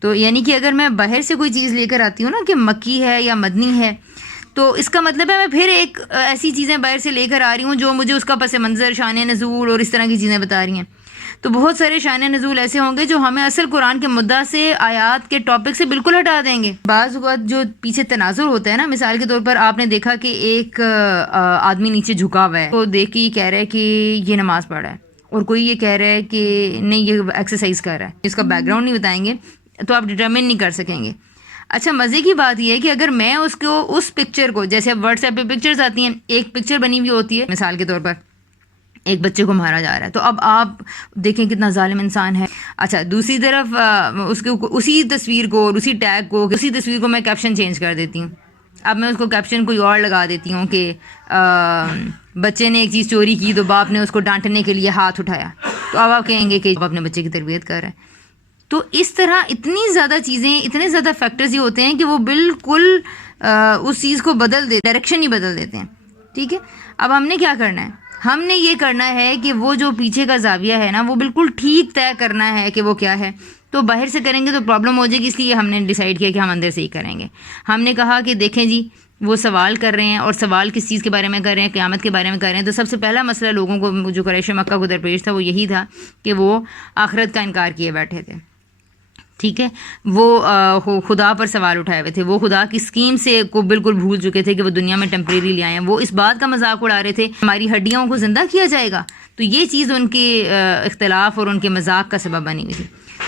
تو یعنی کہ اگر میں باہر سے کوئی چیز لے کر آتی ہوں نا کہ مکی ہے یا مدنی ہے، تو اس کا مطلب ہے میں پھر ایک ایسی چیزیں باہر سے لے کر آ رہی ہوں جو مجھے اس کا پس منظر، شان نزول اور اس طرح کی چیزیں بتا رہی ہیں۔ تو بہت سارے شان نزول ایسے ہوں گے جو ہمیں اصل قرآن کے مدعا سے، آیات کے ٹاپک سے بالکل ہٹا دیں گے۔ بعض اوقات جو پیچھے تناظر ہوتا ہے نا، مثال کے طور پر آپ نے دیکھا کہ ایک آدمی نیچے جھکا ہوا ہے، وہ دیکھ کے یہ کہہ رہا ہے کہ یہ نماز پڑھ رہا ہے، اور کوئی یہ کہہ رہا ہے کہ نہیں یہ ایکسرسائز کر رہا ہے۔ اس کا بیک گراؤنڈ نہیں بتائیں گے تو آپ ڈٹرمن نہیں کر سکیں گے۔ اچھا مزے کی بات یہ ہے کہ اگر میں اس پکچر کو، جیسے اب واٹس ایپ پہ پکچرز آتی ہیں، ایک پکچر بنی ہوئی ہوتی ہے، مثال کے طور پر ایک بچے کو مارا جا رہا ہے، تو اب آپ دیکھیں کتنا ظالم انسان ہے۔ اچھا دوسری طرف اسی تصویر کو اور اسی ٹیگ کو، اسی تصویر کو میں کیپشن چینج کر دیتی ہوں۔ اب میں اس کو کیپشن کوئی اور لگا دیتی ہوں کہ بچے نے ایک چیز چوری کی تو باپ نے اس کو ڈانٹنے کے لیے ہاتھ اٹھایا، تو اب آپ کہیں گے کہ آپ اپنے بچے کی تربیت کر رہے ہیں۔ تو اس طرح اتنی زیادہ چیزیں، اتنے زیادہ فیکٹرز یہ ہوتے ہیں کہ وہ بالکل اس چیز کو بدل دیتے، ڈائریکشن ہی بدل دیتے ہیں۔ ٹھیک ہے، اب ہم نے کیا کرنا ہے، ہم نے یہ کرنا ہے کہ وہ جو پیچھے کا زاویہ ہے نا، وہ بالکل ٹھیک طے کرنا ہے کہ وہ کیا ہے۔ تو باہر سے کریں گے تو پرابلم ہو جائے گی، اس لیے ہم نے ڈیسائیڈ کیا کہ ہم اندر سے ہی کریں گے۔ ہم نے کہا کہ دیکھیں جی، وہ سوال کر رہے ہیں، اور سوال کس چیز کے بارے میں کر رہے ہیں، قیامت کے بارے میں کر رہے ہیں۔ تو سب سے پہلا مسئلہ لوگوں کو جو قریش مکہ کو درپیش تھا وہ یہی تھا کہ وہ آخرت کا انکار کیے بیٹھے تھے۔ ٹھیک ہے، وہ خدا پر سوال اٹھائے ہوئے تھے، وہ خدا کی اسکیم سے کو بالکل بھول چکے تھے کہ وہ دنیا میں ٹیمپریری لے آئے ہیں۔ وہ اس بات کا مذاق اڑا رہے تھے ہماری ہڈیوں کو زندہ کیا جائے گا، تو یہ چیز ان کے اختلاف اور ان کے مذاق کا سبب بنی ہوئی تھی۔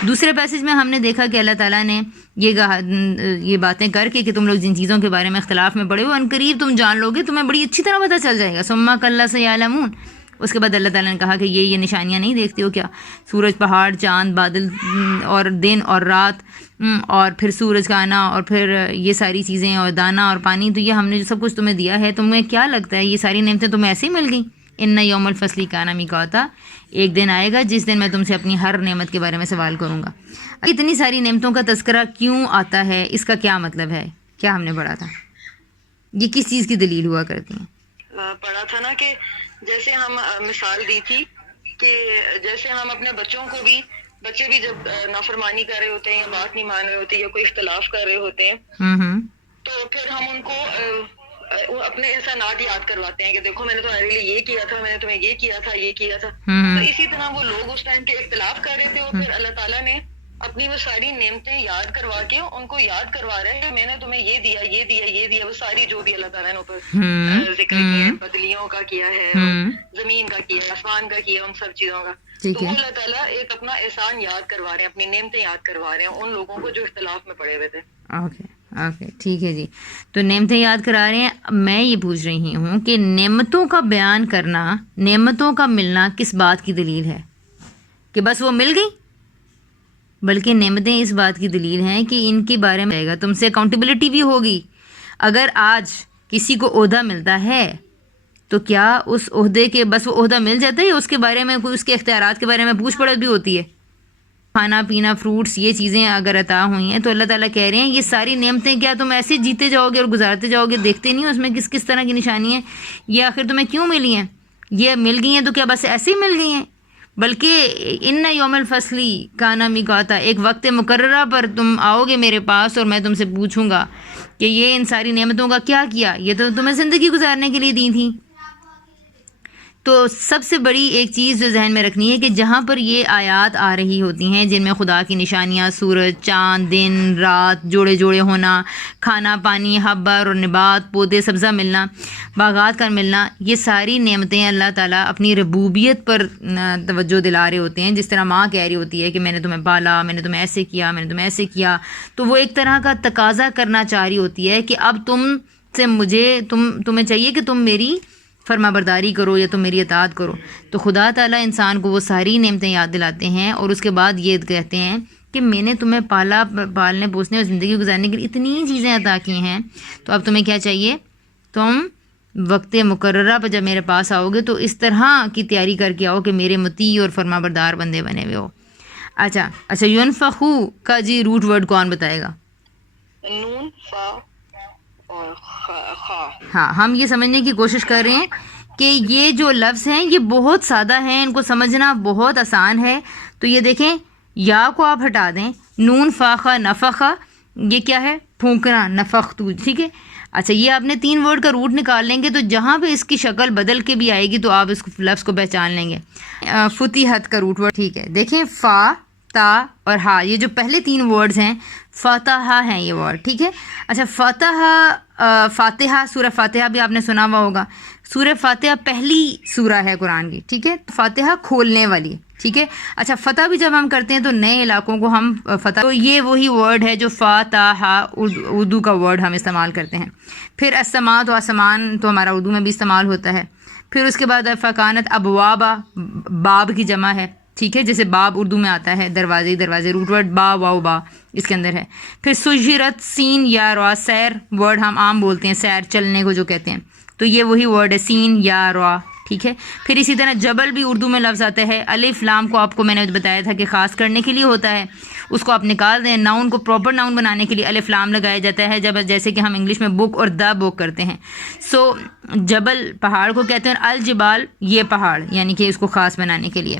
دوسرے پیسج میں ہم نے دیکھا کہ اللہ تعالیٰ نے یہ باتیں کر کے کہ تم لوگ جن چیزوں کے بارے میں اختلاف میں پڑے ہو، ان قریب تم جان لو گے، تمہیں بڑی اچھی طرح پتہ چل جائے گا۔ ثم کلا سیعلمون، اس کے بعد اللہ تعالیٰ نے کہا کہ یہ نشانیاں نہیں دیکھتے ہو کیا؟ سورج، پہاڑ، چاند، بادل اور دن اور رات، اور پھر سورج کا آنا، اور پھر یہ ساری چیزیں، اور دانا اور پانی، تو یہ ہم نے جو سب کچھ تمہیں دیا ہے، تمہیں کیا لگتا ہے یہ ساری نعمتیں تمہیں ایسے ہی مل گئیں؟ ان یوم الفصل کان میقاتا، ایک دن آئے گا جس دن میں تم سے اپنی ہر نعمت کے بارے میں سوال کروں گا۔ اتنی ساری نعمتوں کا تذکرہ کیوں آتا ہے؟ اس کا کیا مطلب ہے؟ کیا ہم نے پڑھا تھا؟ یہ کس چیز کی دلیل ہوا کرتی ہیں؟ پڑھا تھا نا کہ جیسے ہم مثال دی تھی کہ جیسے ہم اپنے بچوں کو بھی، بچے بھی جب نافرمانی کر رہے ہوتے ہیں یا بات نہیں مان رہے ہوتے یا کوئی اختلاف کر رہے ہوتے ہیں، تو پھر ہم ان کو اپنے احسانات یاد کرواتے ہیں کہ دیکھو میں نے تمہارے لیے یہ کیا تھا، میں نے تمہیں یہ کیا تھا، یہ کیا تھا۔ تو اسی طرح وہ لوگ اس ٹائم کے اختلاف کر رہے تھے، اور پھر اللہ تعالیٰ نے اپنی وہ ساری نعمتیں یاد کروا کے ان کو یاد کروا رہے ہیں کہ میں نے تمہیں یہ دیا، یہ دیا، یہ دیا، وہ ساری جو بھی اللہ تعالیٰ نے اوپر ذکر کیا ہے، بدلیوں کا کیا ہے، زمین کا کیا ہے، آسمان کا کیا، ان سب چیزوں کا، تو وہ اللہ تعالیٰ ایک اپنا احسان یاد کروا رہے ہیں، اپنی نعمتیں یاد کروا رہے ہیں ان لوگوں کو جو اختلاف میں پڑے ہوئے تھے۔ اوکے ٹھیک ہے جی، تو نعمتیں یاد کرا رہے ہیں۔ میں یہ پوچھ رہی ہوں کہ نعمتوں کا بیان کرنا، نعمتوں کا ملنا کس بات کی دلیل ہے؟ کہ بس وہ مل گئی؟ بلکہ نعمتیں اس بات کی دلیل ہیں کہ ان کے بارے میں رہے گا، تم سے اکاؤنٹیبلٹی بھی ہوگی۔ اگر آج کسی کو عہدہ ملتا ہے تو کیا اس عہدے کے بس وہ عہدہ مل جاتا ہے یا اس کے بارے میں کوئی اس کے اختیارات کے بارے میں پوچھ پڑھ بھی ہوتی ہے؟ کھانا پینا، فروٹس، یہ چیزیں اگر عطا ہوئی ہیں تو اللہ تعالیٰ کہہ رہے ہیں یہ ساری نعمتیں کیا تم ایسے جیتے جاؤ گے اور گزارتے جاؤ گے، دیکھتے نہیں ہو اس میں کس کس طرح کی نشانی ہے؟ یہ آخر تمہیں کیوں ملی ہیں؟ یہ مل گئی ہیں تو کیا بس ایسے ہی مل گئی ہیں؟ بلکہ ان یوم الفصل کان میقاتا، ایک وقت مقررہ پر تم آؤ گے میرے پاس اور میں تم سے پوچھوں گا کہ یہ ان ساری نعمتوں کا کیا کیا؟ یہ تو تمہیں زندگی گزارنے کے لیے دی تھیں۔ تو سب سے بڑی ایک چیز جو ذہن میں رکھنی ہے کہ جہاں پر یہ آیات آ رہی ہوتی ہیں جن میں خدا کی نشانیاں، سورج، چاند، دن، رات، جوڑے جوڑے ہونا، کھانا پانی، حبر اور نبات، پودے سبزہ ملنا، باغات کا ملنا، یہ ساری نعمتیں اللہ تعالیٰ اپنی ربوبیت پر توجہ دلا رہے ہوتے ہیں۔ جس طرح ماں کہہ رہی ہوتی ہے کہ میں نے تمہیں پالا، میں نے تمہیں ایسے کیا، میں نے تمہیں ایسے کیا، تو وہ ایک طرح کا تقاضا کرنا چاہ رہی ہوتی ہے کہ اب تم سے تمہیں چاہیے کہ تم میری فرما برداری کرو یا تم میری اطاعت کرو۔ تو خدا تعالیٰ انسان کو وہ ساری نعمتیں یاد دلاتے ہیں اور اس کے بعد یہ کہتے ہیں کہ میں نے تمہیں پالنے پوسنے اور زندگی گزارنے کے لیے اتنی چیزیں عطا کی ہیں، تو اب تمہیں کیا چاہیے؟ تم وقت مقررہ پہ جب میرے پاس آؤ گے تو اس طرح کی تیاری کر کے آؤ کہ میرے مطیع اور فرما بردار بندے بنے ہوئے ہو۔ اچھا ینفخو کا جی روٹ ورڈ کون بتائے گا؟ نون، فا اور خا۔ ہاں، ہم یہ سمجھنے کی کوشش کر رہے ہیں کہ یہ جو لفظ ہیں یہ بہت سادہ ہیں، ان کو سمجھنا بہت آسان ہے۔ تو یہ دیکھیں، یا کو آپ ہٹا دیں، نون فاخا نفخا، یہ کیا ہے؟ پھونکنا، نفختو، ٹھیک ہے۔ اچھا، یہ آپ نے 3 ورڈ کا روٹ نکال لیں گے تو جہاں پہ اس کی شکل بدل کے بھی آئے گی تو آپ اس لفظ کو پہچان لیں گے۔ فتحت کا روٹ ورڈ، ٹھیک ہے، دیکھیں فا، تا اور ہا، یہ جو پہلے 3 ورڈز ہیں فاتحہ ہیں یہ ورڈ، ٹھیک ہے۔ اچھا، فاتحہ، سورہ فاتحہ بھی آپ نے سنا ہوا ہوگا۔ سورہ فاتحہ پہلی سورہ ہے قرآن کی، ٹھیک ہے، فاتحہ کھولنے والی، ٹھیک ہے۔ اچھا، فتح بھی جب ہم کرتے ہیں تو نئے علاقوں کو ہم فتح، تو یہ وہی ورڈ ہے جو فاتحہ اردو کا ورڈ ہم استعمال کرتے ہیں۔ پھر السماء، تو آسمان تو ہمارا اردو میں بھی استعمال ہوتا ہے۔ پھر اس کے بعد فکانت ابوابا، باب کی جمع ہے، ٹھیک ہے، جیسے باب اردو میں آتا ہے دروازے، روٹ ورڈ با واو با اس کے اندر ہے۔ پھر سجرت، سین یا را، سیر ورڈ ہم عام بولتے ہیں، سیر چلنے کو جو کہتے ہیں، تو یہ وہی ورڈ ہے سین یا را، ٹھیک ہے۔ پھر اسی طرح جبل بھی اردو میں لفظ آتا ہے۔ الف لام کو آپ کو میں نے بتایا تھا کہ خاص کرنے کے لیے ہوتا ہے، اس کو آپ نکال دیں، ناؤن کو پراپر ناؤن بنانے کے لیے الف لام لگایا جاتا ہے، جب جیسے کہ ہم انگلش میں بک اور دا بک کرتے ہیں۔ سو جبل پہاڑ کو کہتے ہیں، الجبال یہ پہاڑ، یعنی کہ اس کو خاص بنانے کے لیے،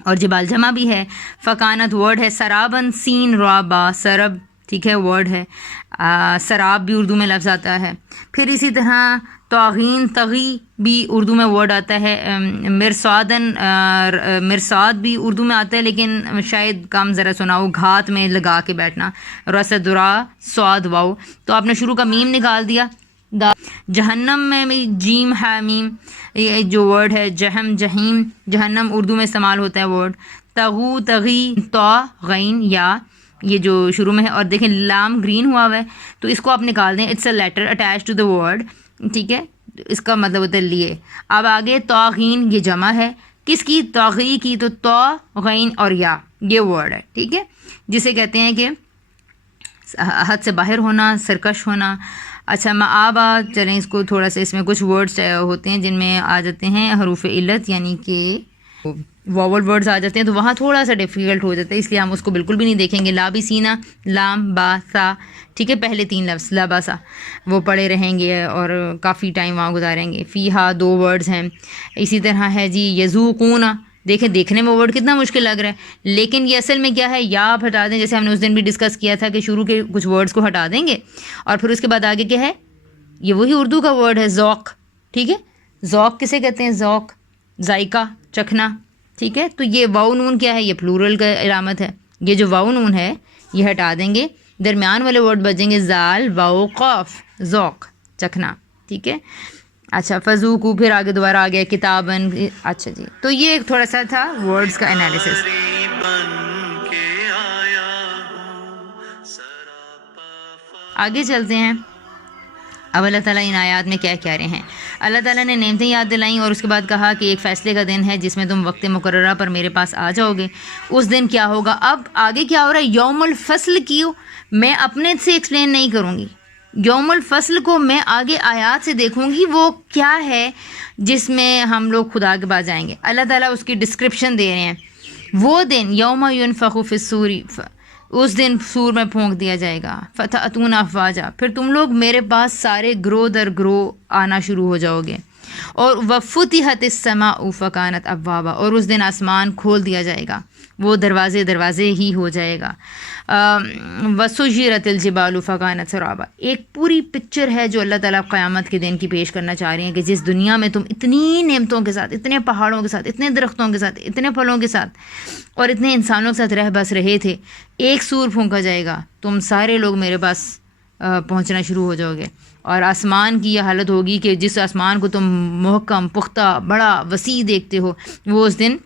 اور جبال جمع بھی ہے۔ فکانت ورڈ ہے، سرابن، سین را با، سرب، ٹھیک ہے، ورڈ ہے۔ سراب بھی اردو میں لفظ آتا ہے۔ پھر اسی طرح توغین، تغی بھی اردو میں ورڈ آتا ہے۔ مرصادن، مرصاد بھی اردو میں آتا ہے لیکن شاید کم ذرا سنا ہو، گھات میں لگا کے بیٹھنا۔ رسدرا، سواد واو، تو آپ نے شروع کا میم نکال دیا۔ جہنم میں بھی جیم ہے میم، یہ جو ورڈ ہے جہم، جہیم، جہنم اردو میں استعمال ہوتا ہے ورڈ۔ تغو، تغی، تو، غین، یا، یہ جو شروع میں ہے، اور دیکھیں لام گرین ہوا ہے تو اس کو آپ نکال دیں، it's a letter attach to the word, ٹھیک ہے۔ اس کا مطلب ہوتا ہے لیے. اب آگے طاغین یہ جمع ہے کس کی؟ طاغی کی. تو طاغین اور یا یہ ورڈ ہے, ٹھیک ہے, جسے کہتے ہیں کہ حد سے باہر ہونا, سرکش ہونا. اچھا مآبا, چلیں اس کو تھوڑا سا, اس میں کچھ ورڈز ہوتے ہیں جن میں آ جاتے ہیں حروف علت یعنی کہ واول ورڈز آ جاتے ہیں, تو وہاں تھوڑا سا ڈیفیکلٹ ہو جاتا ہے, اس لیے ہم اس کو بالکل بھی نہیں دیکھیں گے. لا بھی سینہ, لام با سا, ٹھیک ہے, پہلے 3 لفظ لا با سا وہ پڑھے رہیں گے اور کافی ٹائم وہاں گزاریں گے. فیہا 2 ورڈز ہیں. اسی طرح ہے جی یذوقون, دیکھیں دیکھنے میں ورڈ کتنا مشکل لگ رہا ہے, لیکن یہ اصل میں کیا ہے, یا آپ ہٹا دیں, جیسے ہم نے اس دن بھی ڈسکس کیا تھا کہ شروع کے کچھ ورڈز کو ہٹا دیں گے اور پھر اس کے بعد آگے کیا ہے, یہ وہی اردو کا ورڈ ہے ذوق, ٹھیک ہے. ذوق کسے کہتے ہیں؟ ذوق, ذائقہ, چکھنا, ٹھیک ہے. تو یہ واو نون کیا ہے؟ یہ پلورل کا علامت ہے. یہ جو واو نون ہے یہ ہٹا دیں گے, درمیان والے ورڈ بچیں گے زال واو قاف, ذوق, چکھنا, ٹھیک ہے. اچھا فذوقوا, پھر آگے دوبارہ آ گیا کتابن. اچھا جی, تو یہ ایک تھوڑا سا تھا ورڈز کا انالیسس. بن کے آیا ہوں سراپا آگے چلتے ہیں. اب اللہ تعالیٰ ان آیات میں کیا کہہ رہے ہیں. اللہ تعالیٰ نے نعمتیں یاد دلائیں اور اس کے بعد کہا کہ ایک فیصلے کا دن ہے جس میں تم وقت مقررہ پر میرے پاس آ جاؤ گے. اس دن کیا ہوگا؟ اب آگے کیا ہو رہا ہے, یوم الفصل کیوں میں اپنے سے ایکسپلین نہیں کروں گی. یوم الفصل کو میں آگے آیات سے دیکھوں گی وہ کیا ہے جس میں ہم لوگ خدا کے پاس جائیں گے. اللہ تعالیٰ اس کی ڈسکرپشن دے رہے ہیں. وہ دن یوم ینفخ فی الصور, اس دن سور میں پھونک دیا جائے گا. فتأتون افواجا, پھر تم لوگ میرے پاس سارے گروہ در گروہ آنا شروع ہو جاؤ گے. اور وفتحت السماء فکانت ابوابا, اور اس دن آسمان کھول دیا جائے گا, وہ دروازے ہی ہو جائے گا. وسجرت الجبال فکانت سرابا, ایک پوری پکچر ہے جو اللہ تعالیٰ قیامت کے دن کی پیش کرنا چاہ رہے ہیں کہ جس دنیا میں تم اتنی نعمتوں کے ساتھ, اتنے پہاڑوں کے ساتھ, اتنے درختوں کے ساتھ, اتنے پھلوں کے ساتھ اور اتنے انسانوں کے ساتھ رہ بس رہے تھے, ایک سور پھونکا جائے گا, تم سارے لوگ میرے پاس پہنچنا شروع ہو جاؤ گے. اور آسمان کی یہ حالت ہوگی کہ جس آسمان کو تم محکم, پختہ, بڑا, وسیع دیکھتے ہو, وہ اس دن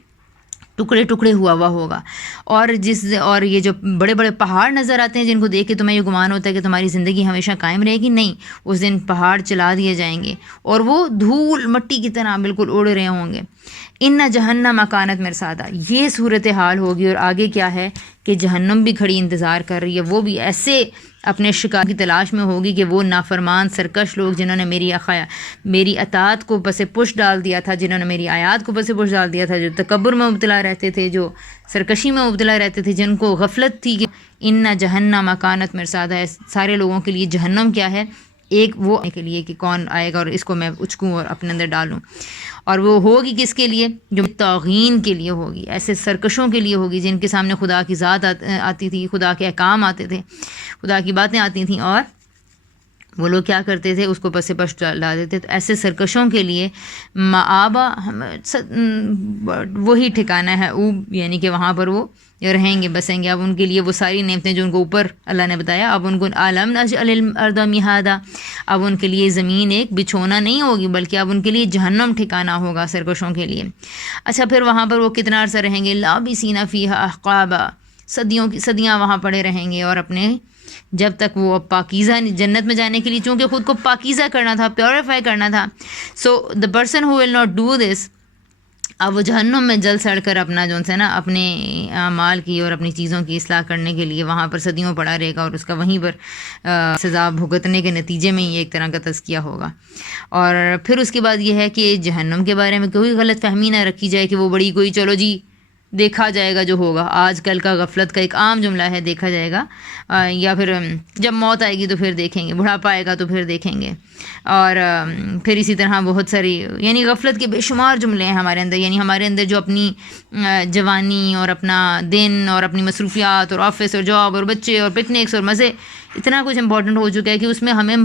ٹکڑے ٹکڑے ہوا ہوگا. اور یہ جو بڑے بڑے پہاڑ نظر آتے ہیں جن کو دیکھ کے تمہیں یہ گمان ہوتا ہے کہ تمہاری زندگی ہمیشہ قائم رہے گی, نہیں, اس دن پہاڑ چلا دیے جائیں گے اور وہ دھول مٹی کی طرح بالکل اڑ رہے ہوں گے. ان جہنم کانت مرصادا, یہ صورتحال ہوگی. اور آگے کیا ہے کہ جہنم بھی کھڑی انتظار کر رہی ہے, وہ بھی ایسے اپنے شکار کی تلاش میں ہوگی کہ وہ نافرمان سرکش لوگ جنہوں نے میری اطاعت کو پس پش ڈال دیا تھا, جنہوں نے میری آیات کو پس پش ڈال دیا تھا, جو تکبر میں مبتلا رہتے تھے, جو سرکشی میں مبتلا رہتے تھے, جن کو غفلت تھی کہ ان جہنم کانت مرصادا ہے. سارے لوگوں کے لیے جہنم کیا ہے, ایک وہ کے لیے کہ کون آئے گا اور اس کو میں اچکوں اور اپنے اندر ڈالوں. اور وہ ہوگی کس کے لیے؟ جو طاغین کے لیے ہوگی, ایسے سرکشوں کے لیے ہوگی جن کے سامنے خدا کی ذات آتی تھی, خدا کے احکام آتے تھے, خدا کی باتیں آتی تھیں, اور وہ لوگ کیا کرتے تھے, اس کو پس پش ڈال دیتے. تو ایسے سرکشوں کے لیے مآبا وہی ٹھکانہ ہے, یعنی کہ وہاں پر وہ رہیں گے, بسیں گے. اب ان کے لیے وہ ساری نعمتیں جو ان کو اوپر اللہ نے بتایا, اب ان کو عالم نجعل الارض مہادا, اب ان کے لیے زمین ایک بچھونا نہیں ہوگی بلکہ اب ان کے لیے جہنم ٹھکانہ ہوگا سرکشوں کے لیے. اچھا پھر وہاں پر وہ کتنا عرصہ رہیں گے؟ لابسین فیہا احقابا, صدیاں وہاں پڑے رہیں گے, اور اپنے جب تک وہ پاکیزہ جنت میں جانے کے لیے چونکہ خود کو پاکیزہ کرنا تھا, پیوریفائی کرنا تھا. So the person who will not do this, اب وہ جہنم میں جل سڑ کر اپنا جو ہے نا اپنے اعمال کی اور اپنی چیزوں کی اصلاح کرنے کے لیے وہاں پر صدیوں پڑا رہے گا, اور اس کا وہیں پر سزا بھگتنے کے نتیجے میں ہی ایک طرح کا تزکیہ ہوگا. اور پھر اس کے بعد یہ ہے کہ جہنم کے بارے میں کوئی غلط فہمی نہ رکھی جائے کہ وہ بڑی کوئی چلو جی دیکھا جائے گا جو ہوگا. آج کل کا غفلت کا ایک عام جملہ ہے, دیکھا جائے گا, یا پھر جب موت آئے گی تو پھر دیکھیں گے, بڑھاپا آئے گا تو پھر دیکھیں گے. اور پھر اسی طرح بہت ساری یعنی غفلت کے بے شمار جملے ہیں ہمارے اندر. یعنی ہمارے اندر جو اپنی جوانی اور اپنا دن اور اپنی مصروفیات اور آفس اور جاب اور بچے اور پکنکس اور مزے, اتنا کچھ امپورٹنٹ ہو چکا ہے کہ اس میں ہمیں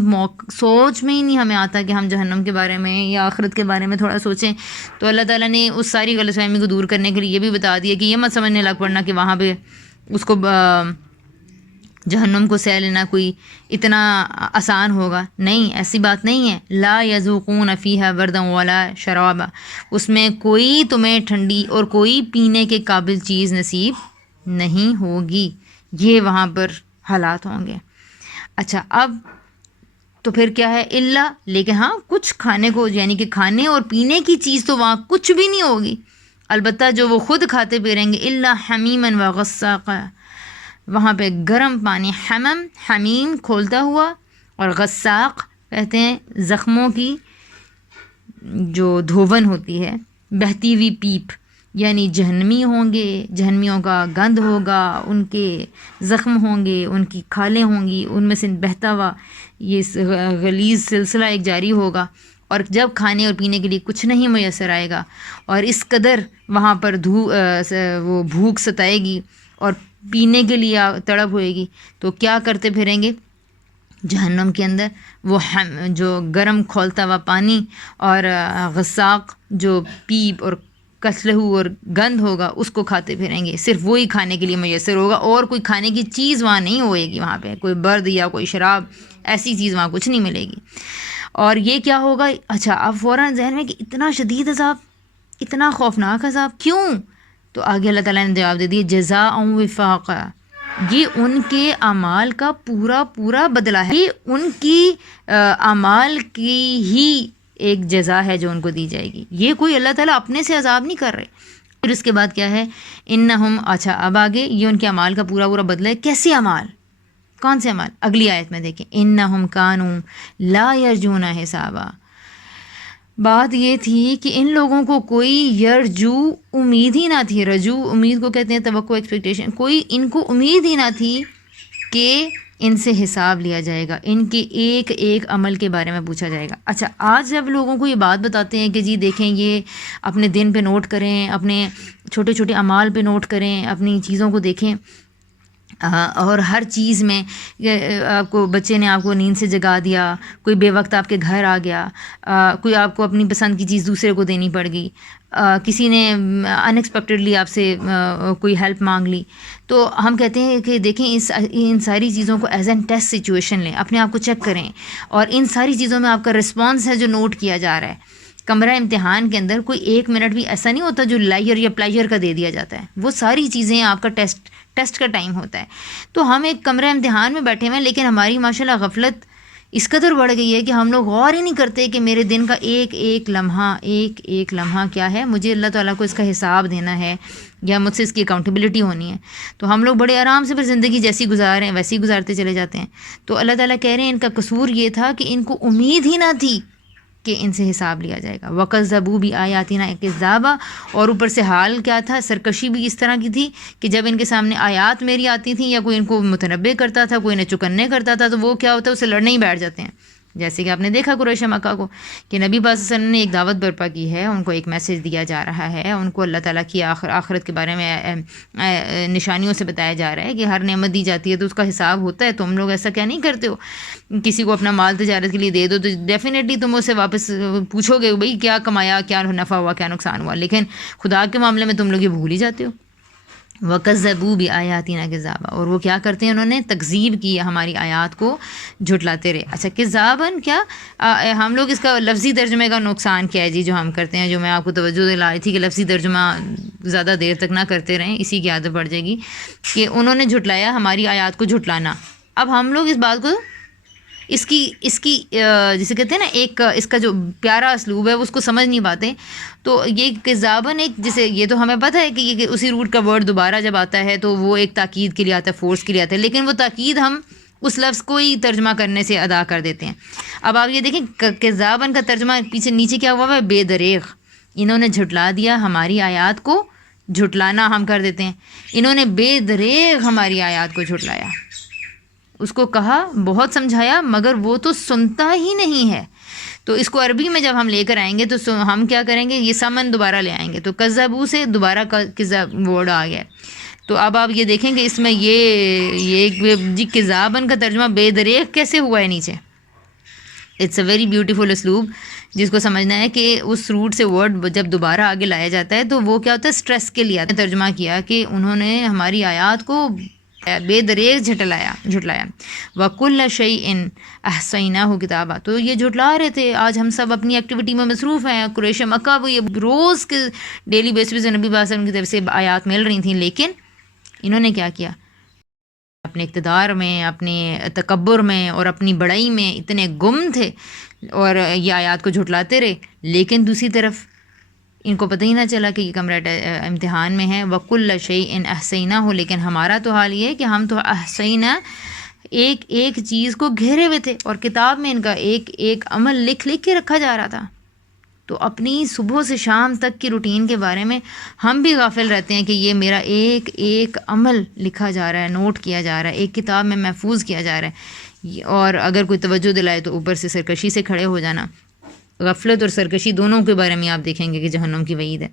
سوچ میں ہی نہیں ہمیں آتا کہ ہم جہنم کے بارے میں یا آخرت کے بارے میں تھوڑا سوچیں. تو اللہ تعالیٰ نے اس ساری غلط فہمی کو دور کرنے کے لیے یہ بھی بتا دیا کہ یہ مت سمجھنے لگ پڑنا کہ وہاں پہ اس کو جہنم کو سہ لینا کوئی اتنا آسان ہوگا. نہیں, ایسی بات نہیں ہے. لا یذوقون فیہا بردا ولا شرابا, اس میں کوئی تمہیں ٹھنڈی اور کوئی پینے کے قابل چیز نصیب نہیں ہوگی. یہ وہاں پر حالات ہوں گے. اچھا اب تو پھر کیا ہے اللہ، لیکن ہاں کچھ کھانے کو یعنی کہ کھانے اور پینے کی چیز تو وہاں کچھ بھی نہیں ہوگی، البتہ جو وہ خود کھاتے پی رہیں گے، اللہ حمیمن و غساقا، وہاں پہ گرم پانی، حمیم کھولتا ہوا، اور غساق کہتے ہیں زخموں کی جو دھون ہوتی ہے، بہتی ہوئی پیپ، یعنی جہنمی ہوں گے، جہنمیوں کا گند ہوگا، ان کے زخم ہوں گے، ان کی کھالیں ہوں گی، ان میں سے بہتا ہوا یہ غلیظ سلسلہ ایک جاری ہوگا، اور جب کھانے اور پینے کے لیے کچھ نہیں میسر آئے گا اور اس قدر وہاں پر وہ بھوک ستائے گی اور پینے کے لیے تڑپ ہوئے گی، تو کیا کرتے پھریں گے جہنم کے اندر؟ وہ جو گرم کھولتا ہوا پانی اور غساق جو پیپ اور کسلہو اور گند ہوگا اس کو کھاتے پھریں گے، صرف وہی کھانے کے لیے میسر ہوگا، اور کوئی کھانے کی چیز وہاں نہیں ہوئے گی، وہاں پہ کوئی برد یا کوئی شراب ایسی چیز وہاں کچھ نہیں ملے گی۔ اور یہ کیا ہوگا؟ اچھا اب فوراً ذہن میں کہ اتنا شدید عذاب، اتنا خوفناک عذاب کیوں؟ تو آگے اللہ تعالیٰ نے جواب دے دیا جزاء وفاقا، یہ ان کے اعمال کا پورا بدلہ ہے، یہ ان کی اعمال کی ہی ایک جزا ہے جو ان کو دی جائے گی، یہ کوئی اللہ تعالیٰ اپنے سے عذاب نہیں کر رہے۔ پھر اس کے بعد کیا ہے؟ انہم، اچھا اب آگے یہ ان کے اعمال کا پورا بدلہ ہے۔ کیسے اعمال؟ کون سے اعمال؟ اگلی آیت میں دیکھیں، انہم کانوا لا یرجون حسابا، بات یہ تھی کہ ان لوگوں کو کوئی یرجو امید ہی نہ تھی، رجو امید کو کہتے ہیں توقع، ایکسپیکٹیشن، کوئی ان کو امید ہی نہ تھی کہ ان سے حساب لیا جائے گا، ان کے ایک ایک عمل کے بارے میں پوچھا جائے گا۔ اچھا آج جب لوگوں کو یہ بات بتاتے ہیں کہ جی دیکھیں یہ اپنے دن پہ نوٹ کریں، اپنے چھوٹے چھوٹے اعمال پہ نوٹ کریں، اپنی چیزوں کو دیکھیں، اور ہر چیز میں آپ کو بچے نے آپ کو نیند سے جگا دیا، کوئی بے وقت آپ کے گھر آ گیا، کوئی آپ کو اپنی پسند کی چیز دوسرے کو دینی پڑ گئی، کسی نے ان ایکسپیکٹڈلی آپ سے کوئی ہیلپ مانگ لی، تو ہم کہتے ہیں کہ دیکھیں ان ساری چیزوں کو ایز این ٹیسٹ سچویشن لیں، اپنے آپ کو چیک کریں، اور ان ساری چیزوں میں آپ کا رسپانس ہے جو نوٹ کیا جا رہا ہے۔ کمرہ امتحان کے اندر کوئی ایک منٹ بھی ایسا نہیں ہوتا جو لائر یا پلائر کا دے دیا جاتا ہے، وہ ساری چیزیں آپ کا ٹیسٹ کا ٹائم ہوتا ہے۔ تو ہم ایک کمرہ امتحان میں بیٹھے ہوئے ہیں، لیکن ہماری ماشاءاللہ غفلت اس قدر بڑھ گئی ہے کہ ہم لوگ غور ہی نہیں کرتے کہ میرے دن کا ایک ایک لمحہ کیا ہے، مجھے اللہ تعالیٰ کو اس کا حساب دینا ہے یا مجھ سے اس کی اکاؤنٹیبلٹی ہونی ہے۔ تو ہم لوگ بڑے آرام سے پھر زندگی جیسی گزار رہے ہیں ویسی گزارتے چلے جاتے ہیں۔ تو اللہ تعالیٰ کہہ رہے ہیں ان کا قصور یہ تھا کہ ان کو امید ہی نہ تھی کہ ان سے حساب لیا جائے گا۔ وَكَذَّبُوا بِآيَاتِنَا كِذَّابًا، اور اوپر سے حال کیا تھا، سرکشی بھی اس طرح کی تھی کہ جب ان کے سامنے آیات میری آتی تھیں یا کوئی ان کو متنبع کرتا تھا، کوئی انہیں چکنے کرتا تھا، تو وہ کیا ہوتا ہے، اسے لڑنے ہی بیٹھ جاتے ہیں۔ جیسے کہ آپ نے دیکھا قریش مکہ کو کہ نبی پاک صلی اللہ علیہ وسلم نے ایک دعوت برپا کی ہے، ان کو ایک میسج دیا جا رہا ہے، ان کو اللہ تعالیٰ کی آخرت کے بارے میں نشانیوں سے بتایا جا رہا ہے کہ ہر نعمت دی جاتی ہے تو اس کا حساب ہوتا ہے، تم لوگ ایسا کیا نہیں کرتے ہو؟ کسی کو اپنا مال تجارت کے لیے دے دو تو ڈیفینیٹلی تم اسے واپس پوچھو گے بھائی کیا کمایا، کیا نفع ہوا، کیا نقصان ہوا، لیکن خدا کے معاملے میں تم لوگ یہ بھول ہی جاتے ہو۔ وَكَذَّبُوا بِآيَاتِنَا كِذَّابًا، اور وہ کیا کرتے ہیں، انہوں نے تکذیب کی، ہماری آیات کو جھٹلاتے رہے۔ اچھا کذاباً کیا ہم لوگ اس کا لفظی ترجمے کا نقصان کیا ہے جی جو ہم کرتے ہیں، جو میں آپ کو توجہ دلائی تھی کہ لفظی ترجمہ زیادہ دیر تک نہ کرتے رہیں، اسی کی عادت پڑ جائے گی کہ انہوں نے جھٹلایا ہماری آیات کو جھٹلانا۔ اب ہم لوگ اس بات کو اس کی جسے کہتے ہیں نا ایک اس کا جو پیارا اسلوب ہے اس کو سمجھ نہیں پاتے۔ تو یہ کذاباً ایک جسے یہ تو ہمیں پتہ ہے کہ یہ اسی روٹ کا ورڈ دوبارہ جب آتا ہے تو وہ ایک تاکید کے لیے آتا ہے، فورس کے لیے آتا ہے، لیکن وہ تاکید ہم اس لفظ کو ہی ترجمہ کرنے سے ادا کر دیتے ہیں۔ اب آپ یہ دیکھیں کذاباً کا ترجمہ پیچھے نیچے کیا ہوا ہے، بے دریغ، انہوں نے جھٹلا دیا ہماری آیات کو، جھٹلانا ہم کر دیتے ہیں، انہوں نے بے دریغ ہماری آیات کو جھٹلایا، اس کو کہا بہت سمجھایا مگر وہ تو سنتا ہی نہیں ہے۔ تو اس کو عربی میں جب ہم لے کر آئیں گے تو ہم کیا کریں گے، یہ سمن دوبارہ لے آئیں گے، تو کذبو سے دوبارہ کذب ورڈ آ گیا۔ تو اب آپ یہ دیکھیں کہ اس میں یہ جی کذابن کا ترجمہ بے دریغ کیسے ہوا ہے نیچے۔ اٹس اے ویری بیوٹیفل اسلوب جس کو سمجھنا ہے کہ اس روٹ سے ورڈ جب دوبارہ آگے لایا جاتا ہے تو وہ کیا ہوتا ہے، اسٹریس کے لیے ترجمہ کیا کہ انہوں نے ہماری آیات کو بے دریغ جھٹلایا۔ وَكُلَّ شَيْءٍ أَحْصَيْنَاهُ كِتَابًا، تو یہ جھٹلا رہے تھے، آج ہم سب اپنی ایکٹیویٹی میں مصروف ہیں، قریش مکہ وہ یہ روز کے ڈیلی بیس پہ نبی صلی اللہ علیہ وسلم کی طرف سے آیات مل رہی تھیں، لیکن انہوں نے کیا کیا، اپنے اقتدار میں، اپنے تکبر میں اور اپنی بڑائی میں اتنے گم تھے اور یہ آیات کو جھٹلاتے رہے، لیکن دوسری طرف ان کو پتہ ہی نہ چلا کہ یہ کمرہ امتحان میں ہے۔ وَكُلَّ شَيْءٍ أَحْصَيْنَاهُ، لیکن ہمارا تو حال یہ ہے کہ ہم تو احصینا ایک ایک چیز کو گھیرے ہوئے تھے، اور کتاب میں ان کا ایک ایک عمل لکھ لکھ کے رکھا جا رہا تھا۔ تو اپنی صبح سے شام تک کی روٹین کے بارے میں ہم بھی غافل رہتے ہیں کہ یہ میرا ایک ایک عمل لکھا جا رہا ہے، نوٹ کیا جا رہا ہے، ایک کتاب میں محفوظ کیا جا رہا ہے، اور اگر کوئی توجہ دلائے تو اوپر سے سرکشی سے کھڑے ہو جانا۔ غفلت اور سرکشی دونوں کے بارے میں آپ دیکھیں گے کہ جہنم کی وعید ہے۔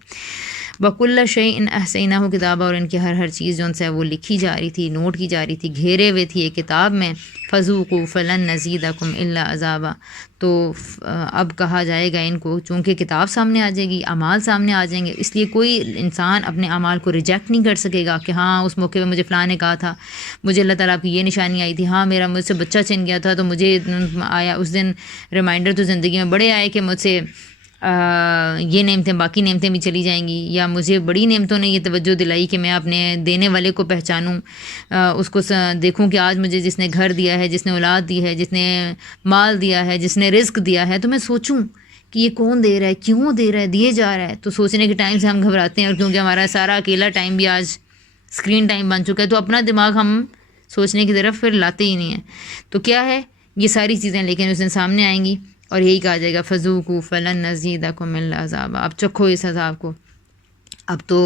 وَكُلَّ شَيْءٍ أَحْصَيْنَاهُ کتابہ، اور ان کی ہر چیز جو ان سے وہ لکھی جا رہی تھی، نوٹ کی جا رہی تھی، گھیرے ہوئے تھی ایک کتاب میں۔ فَذُوقُوا فَلَن نَزِيدَكُمْ إِلَّا عَذَابًا، تو اب کہا جائے گا ان کو، چونکہ کتاب سامنے آ جائے گی، اعمال سامنے آ جائیں گے، اس لیے کوئی انسان اپنے اعمال کو ریجیکٹ نہیں کر سکے گا کہ ہاں اس موقع پہ مجھے فلاں نے کہا تھا، مجھے اللہ تعالیٰ کی یہ نشانی آئی تھی، ہاں میرا مجھ سے بچہ چھن گیا تھا تو مجھے آیا اس دن ریمائنڈر، تو زندگی میں بڑے آئے کہ مجھ سے یہ نعمتیں، باقی نعمتیں بھی چلی جائیں گی، یا مجھے بڑی نعمتوں نے یہ توجہ دلائی کہ میں اپنے دینے والے کو پہچانوں، اس کو دیکھوں کہ آج مجھے جس نے گھر دیا ہے، جس نے اولاد دی ہے، جس نے مال دیا ہے، جس نے رزق دیا ہے، تو میں سوچوں کہ یہ کون دے رہا ہے، کیوں دے رہا ہے، دیے جا رہا ہے۔ تو سوچنے کے ٹائم سے ہم گھبراتے ہیں، اور کیونکہ ہمارا سارا اکیلا ٹائم بھی آج اسکرین ٹائم بن چکا ہے، تو اپنا دماغ ہم سوچنے کی طرف پھر لاتے ہی نہیں ہیں۔ تو کیا ہے یہ ساری چیزیں لیکن اس دن سامنے آئیں گی، اور یہی کہا جائے گا فَذُوقُوا فَلَن نَزِيدَكُمْ إِلَّا عَذَابًا، اب چکھو اس عذاب کو، اب تو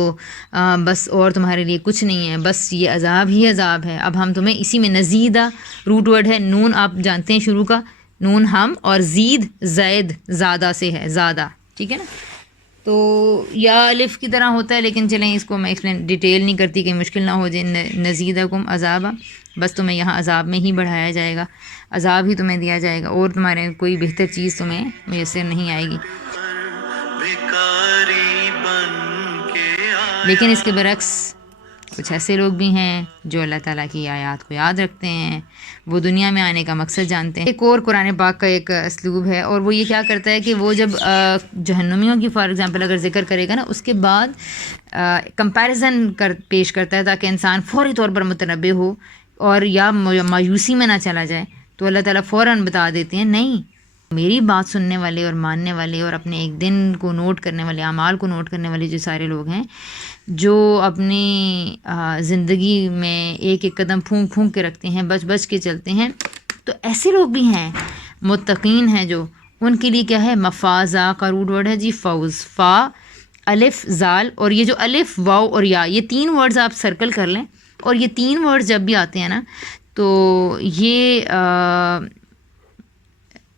بس اور تمہارے لیے کچھ نہیں ہے، بس یہ عذاب ہی عذاب ہے، اب ہم تمہیں اسی میں، نزیدہ روٹ ورڈ ہے، نون آپ جانتے ہیں شروع کا، نون ہم، اور زید زائد زیادہ سے ہے، زیادہ، ٹھیک ہے نا، تو یا الف کی طرح ہوتا ہے، لیکن چلیں اس کو میں ایکسپلین ڈیٹیل نہیں کرتی کہ مشکل نہ ہو جائے۔ نزیدکم عذابا، بس تمہیں یہاں عذاب میں ہی بڑھایا جائے گا، عذاب ہی تمہیں دیا جائے گا، اور تمہارے کوئی بہتر چیز تمہیں میسر نہیں آئے گی۔ بھکاری بن کے آیا لیکن اس کے برعکس کچھ ایسے لوگ بھی ہیں جو اللہ تعالیٰ کی آیات کو یاد رکھتے ہیں، وہ دنیا میں آنے کا مقصد جانتے ہیں۔ ایک اور قرآن پاک کا ایک اسلوب ہے، اور وہ یہ کیا کرتا ہے کہ وہ جب جہنمیوں کی فار ایگزامپل اگر ذکر کرے گا نا، اس کے بعد کمپیریزن پیش کرتا ہے تاکہ انسان فوری طور پر متنبہ ہو اور یا مایوسی میں نہ چلا جائے، تو اللہ تعالیٰ فوراً بتا دیتے ہیں نہیں، میری بات سننے والے اور ماننے والے اور اپنے ایک دن کو نوٹ کرنے والے، اعمال کو نوٹ کرنے والے جو سارے لوگ ہیں، جو اپنی زندگی میں ایک ایک قدم پھونک پھونک کے رکھتے ہیں، بچ بچ کے چلتے ہیں، تو ایسے لوگ بھی ہیں، متقین ہیں، جو ان کے لیے کیا ہے، مفازہ کا روٹ ورڈ ہے جی فوز، فا الف زال، اور یہ جو الف واو اور یا، یہ تین ورڈز آپ سرکل کر لیں، اور یہ تین ورڈز جب بھی آتے ہیں نا تو یہ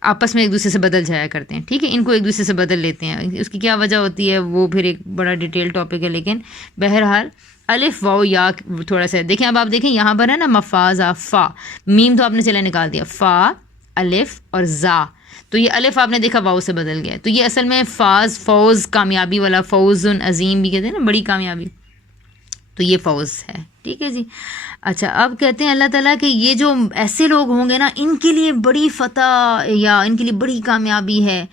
آپس میں ایک دوسرے سے بدل جایا کرتے ہیں، ٹھیک ہے، ان کو ایک دوسرے سے بدل لیتے ہیں، اس کی کیا وجہ ہوتی ہے وہ پھر ایک بڑا ڈیٹیل ٹاپک ہے، لیکن بہرحال الف واو یا تھوڑا سا دیکھیں، اب آپ دیکھیں یہاں پر ہے نا مفازہ، فا میم تو آپ نے چلے نکال دیا، فا الف اور زا، تو یہ الف آپ نے دیکھا واو سے بدل گیا، تو یہ اصل میں فاز، فوز، کامیابی والا، فوز عظیم بھی کہتے ہیں نا، بڑی کامیابی، تو یہ فوز ہے، ٹھیک ہے جی۔ اچھا، اب کہتے ہیں اللہ تعالیٰ کہ یہ جو ایسے لوگ ہوں گے نا، ان کے لیے بڑی فتح یا ان کے لیے بڑی کامیابی ہے،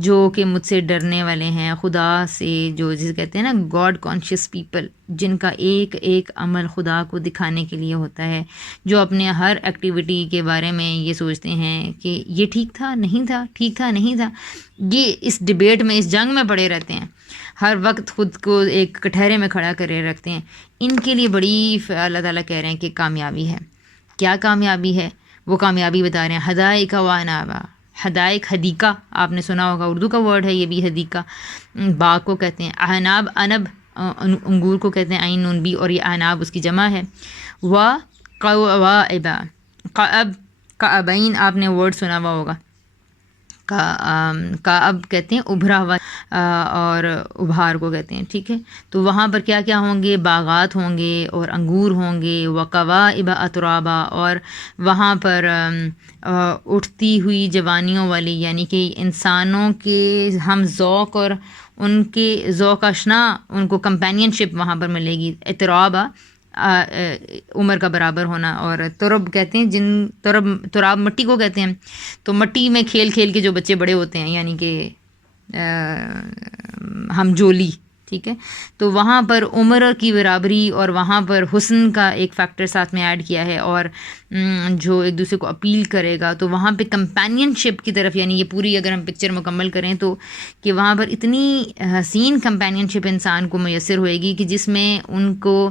جو کہ مجھ سے ڈرنے والے ہیں، خدا سے، جو جسے کہتے ہیں نا گاڈ کانشیس پیپل، جن کا ایک ایک عمل خدا کو دکھانے کے لیے ہوتا ہے، جو اپنے ہر ایکٹیویٹی کے بارے میں یہ سوچتے ہیں کہ یہ ٹھیک تھا نہیں تھا، ٹھیک تھا نہیں تھا، یہ اس ڈبیٹ میں، اس جنگ میں پڑے رہتے ہیں، ہر وقت خود کو ایک کٹہرے میں کھڑا کرے رکھتے ہیں، ان کے لیے بڑی اللہ تعالیٰ کہہ رہے ہیں کہ کامیابی ہے۔ کیا کامیابی ہے؟ وہ کامیابی بتا رہے ہیں، حدائق و انابا، حدائق حدیقہ آپ نے سنا ہوگا، اردو کا ورڈ ہے یہ بھی، حدیقہ باغ کو کہتے ہیں، اعناب انب انگور کو کہتے ہیں، عین نون بھی، اور یہ اناب اس کی جمع ہے، و قوائبا، قعب قعبین آپ نے ورڈ سنا ہوا ہوگا، کعب کہتے ہیں ابھرا ہوا، اور ابھار کو کہتے ہیں، ٹھیک ہے، تو وہاں پر کیا کیا ہوں گے، باغات ہوں گے اور انگور ہوں گے، وقوائب اترابا، اور وہاں پر اٹھتی ہوئی جوانیوں والی، یعنی کہ انسانوں کے ہم ذوق اور ان کے ذوق آشنا، ان کو کمپینین شپ وہاں پر ملے گی، اترابا عمر کا برابر ہونا، اور ترب کہتے ہیں جن تراب مٹی کو کہتے ہیں، تو مٹی میں کھیل کھیل کے جو بچے بڑے ہوتے ہیں، یعنی کہ ہم جولی، ٹھیک ہے. تو وہاں پر عمر کی برابری اور وہاں پر حسن کا ایک فیکٹر ساتھ میں ایڈ کیا ہے، اور جو ایک دوسرے کو اپیل کرے گا. تو وہاں پہ کمپینین شپ کی طرف، یعنی یہ پوری اگر ہم پکچر مکمل کریں تو کہ وہاں پر اتنی حسین کمپینین شپ انسان کو میسر ہوئے گی کہ جس میں ان کو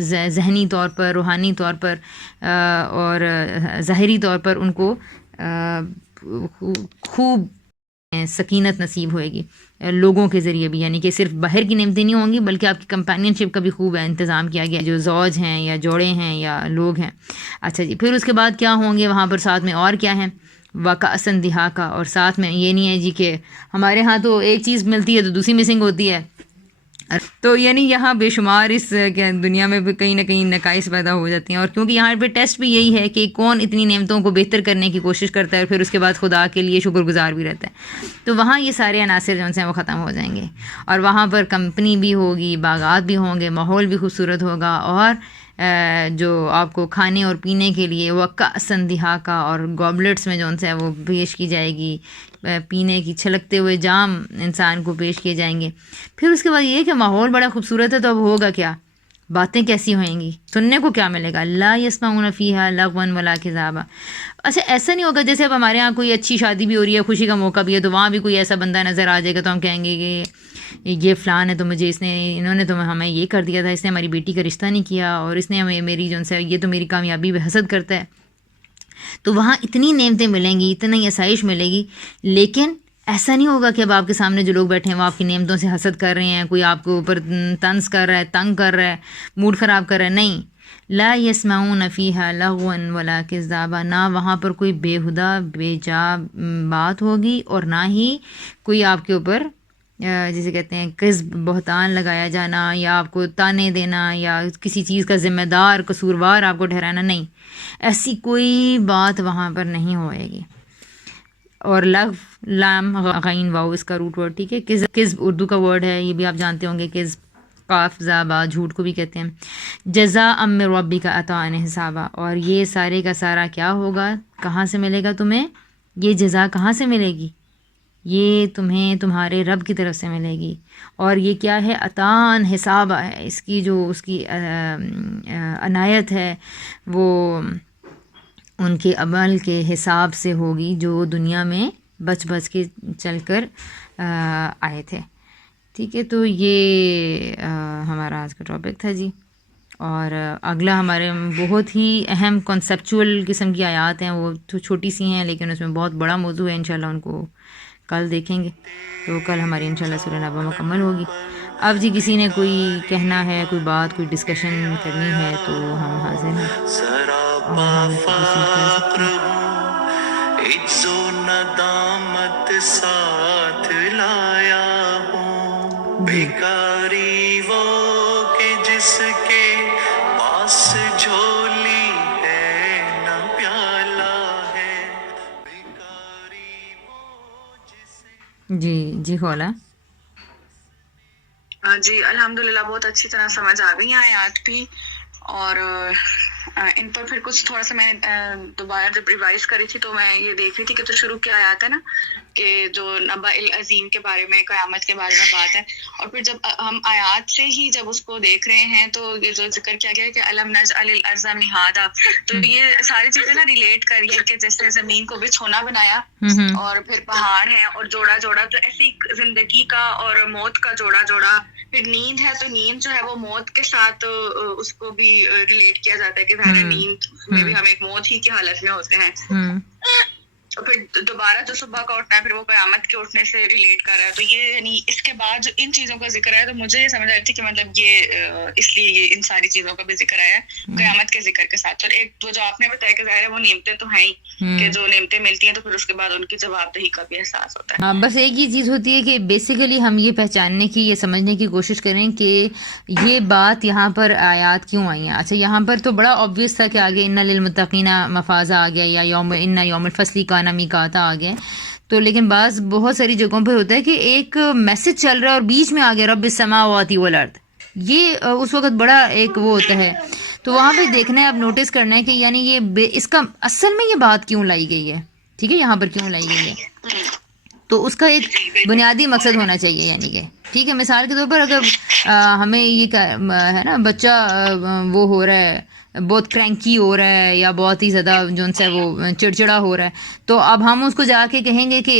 ذہنی طور پر، روحانی طور پر اور ظاہری طور پر ان کو خوب سکینت نصیب ہوئے گی لوگوں کے ذریعے بھی، یعنی کہ صرف باہر کی نعمتیں نہیں ہوں گی بلکہ آپ کی کمپینین شپ کا بھی خوب انتظام کیا گیا، جو زوج ہیں یا جوڑے ہیں یا لوگ ہیں. اچھا جی، پھر اس کے بعد کیا ہوں گے وہاں پر ساتھ میں، اور کیا ہے، وَكَأْسًا دِهَاقًا. اور ساتھ میں یہ نہیں ہے جی کہ ہمارے ہاں تو ایک چیز ملتی ہے تو دوسری مسنگ ہوتی ہے، تو یعنی یہاں بے شمار اس دنیا میں بھی کہیں نہ کہیں نقائص پیدا ہو جاتی ہیں. اور کیونکہ یہاں پہ ٹیسٹ بھی یہی ہے کہ کون اتنی نعمتوں کو بہتر کرنے کی کوشش کرتا ہے اور پھر اس کے بعد خدا کے لیے شکر گزار بھی رہتا ہے. تو وہاں یہ سارے عناصر جو ہیں وہ ختم ہو جائیں گے، اور وہاں پر کمپنی بھی ہوگی، باغات بھی ہوں گے، ماحول بھی خوبصورت ہوگا، اور جو آپ کو کھانے اور پینے کے لیے وَكَأْسًا دِهَاقًا اور گوبلٹس میں جو ہے وہ پیش کی جائے گی، پینے کی چھلکتے ہوئے جام انسان کو پیش کیے جائیں گے. پھر اس کے بعد یہ کہ ماحول بڑا خوبصورت ہے، تو اب ہوگا کیا، باتیں کیسی ہوئیں گی، سننے کو کیا ملے گا، لا يسمعون فيها لغوا ولا كذابا. اچھا ایسا نہیں ہوگا جیسے اب ہمارے ہاں کوئی اچھی شادی بھی ہو رہی ہے، خوشی کا موقع بھی ہے، تو وہاں بھی کوئی ایسا بندہ نظر آ جائے گا تو ہم کہیں گے کہ یہ فلان ہے، تو مجھے انہوں نے تو ہمیں یہ کر دیا تھا، اس نے ہماری بیٹی کا رشتہ نہیں کیا، اور اس نے ہمیں میری جو ہے یہ تو میری کامیابی پہ حسد کرتا ہے. تو وہاں اتنی نعمتیں ملیں گی، اتنی آسائش ملے گی، لیکن ایسا نہیں ہوگا کہ اب آپ کے سامنے جو لوگ بیٹھے ہیں وہ آپ کی نعمتوں سے حسد کر رہے ہیں، کوئی آپ کے اوپر طنز کر رہا ہے، تنگ کر رہا ہے، موڈ خراب کر رہا ہے. نہیں، لا يسمعون فيها لغوا ولا كذابا. نہ وہاں پر کوئی بےہدہ بے جا بات ہوگی، اور نہ ہی کوئی آپ کے اوپر جسے کہتے ہیں کذب، بہتان لگایا جانا، یا آپ کو تانے دینا، یا کسی چیز کا ذمہ دار قصوروار آپ کو ٹھہرانا. نہیں، ایسی کوئی بات وہاں پر نہیں ہوئے گی. اور لغو، لام غین واو اس کا روٹ ورڈ، ٹھیک ہے. کذب اردو کا ورڈ ہے، یہ بھی آپ جانتے ہوں گے، کذب، قاف زا با، جھوٹ کو بھی کہتے ہیں. جزاء من ربک عطاء حسابا. اور یہ سارے کا سارا کیا ہوگا، کہاں سے ملے گا تمہیں یہ جزا، کہاں سے ملے گی، یہ تمہیں تمہارے رب کی طرف سے ملے گی. اور یہ کیا ہے، عطاء حسابا ہے، اس کی جو اس کی عنایت ہے وہ ان کے عمل کے حساب سے ہوگی جو دنیا میں بچ بچ کے چل کر آئے تھے. ٹھیک ہے، تو یہ ہمارا آج کا ٹاپک تھا جی. اور اگلا ہمارے بہت ہی اہم کنسیپچول قسم کی آیات ہیں، وہ تو چھوٹی سی ہیں لیکن اس میں بہت بڑا موضوع ہے، انشاءاللہ ان کو کل دیکھیں گے. تو کل ہماری انشاءاللہ سورہ نبا مکمل ہوگی. اب جی کسی نے کوئی کہنا ہے، کوئی بات، کوئی ڈسکشن کرنی ہے تو ہم حاضر ہیں، اور سراپا ہم پروسیڈ کر سکتے فقر ہیں. ہوں، عجز و ندامت ساتھ لایا ہوں. جی بھکاری وہ کہ جس کے پاس جھولی ہے نہ پیالہ ہے. بھکاری وہ جسے جی خولا. جی الحمدللہ بہت اچھی طرح سمجھ آ گئی ہیں آیات بھی، اور ان پر پھر کچھ تھوڑا سا میں نے دوبارہ جب ریوائز کری تھی تو میں یہ دیکھ رہی تھی کہ تو شروع کیا آیات ہے نا کہ جو نبا العظیم کے بارے میں، قیامت کے بارے میں بات ہے، اور پھر جب ہم آیات سے ہی جب اس کو دیکھ رہے ہیں تو یہ جو ذکر کیا گیا ہے کہ الم نجعل الارض مہادا، تو یہ ساری چیزیں نا ریلیٹ کریے کہ جیسے زمین کو بچھونا بنایا اور پھر پہاڑ ہے اور جوڑا جوڑا، تو ایسی زندگی کا اور موت کا جوڑا جوڑا. پھر نیند ہے تو نیند جو ہے وہ موت کے ساتھ اس کو بھی ریلیٹ کیا جاتا ہے کہ ظاہر نیند میں بھی ہم ایک موت ہی کی حالت میں ہوتے ہیں. اور پھر دوبارہ جو صبح کا اٹھنا ہے پھر وہ قیامت کے اٹھنے سے ریلیٹ کر رہا ہے. تو یہ یعنی اس کے بعد جو ان چیزوں کا ذکر ہے تو مجھے یہ سمجھ آ رہی تھی کہ مطلب یہ اس لیے یہ ان ساری چیزوں کا بھی ذکر آیا ہے قیامت کے ذکر کے ساتھ. اور ایک تو جو آپ نے بتایا کہ ظاہر ہے وہ نعمتیں تو ہیں ہی کہ جو نعمتیں ملتی ہیں تو پھر اس کے بعد ان کی جواب دہی کا بھی احساس ہوتا ہے. ہاں، بس ایک ہی چیز ہوتی ہے کہ بیسیکلی ہم یہ پہچاننے کی، یہ سمجھنے کی کوشش کریں کہ یہ بات یہاں پر آیات کیوں آئی ہیں. اچھا یہاں پر تو بڑا آبویس تھا کہ آگے ان للمتقین مفازہ آ گیا، یا یوم الفصل کان میقاتا آ گیا. تو لیکن بہت ساری جگہوں پہ ہوتا ہے کہ ایک میسج چل رہا ہے اور بیچ میں آ گیا رب السماوات والارض، یہ اس وقت بڑا ایک وہ ہوتا ہے. تو وہاں پہ دیکھنا ہے، اب نوٹس کرنا ہے کہ یعنی یہ اس کا اصل میں یہ بات کیوں لائی گئی ہے. ٹھیک ہے، یہاں پر کیوں لائی گئی ہے، تو اس کا ایک بنیادی مقصد ہونا چاہیے. یعنی کہ ٹھیک ہے، مثال کے طور پر اگر ہمیں یہ ہے نا بچہ وہ ہو رہا ہے، بہت کرینکی ہو رہا ہے یا بہت ہی زیادہ جو ہے وہ چڑچڑا ہو رہا ہے، تو اب ہم اس کو جا کے کہیں گے کہ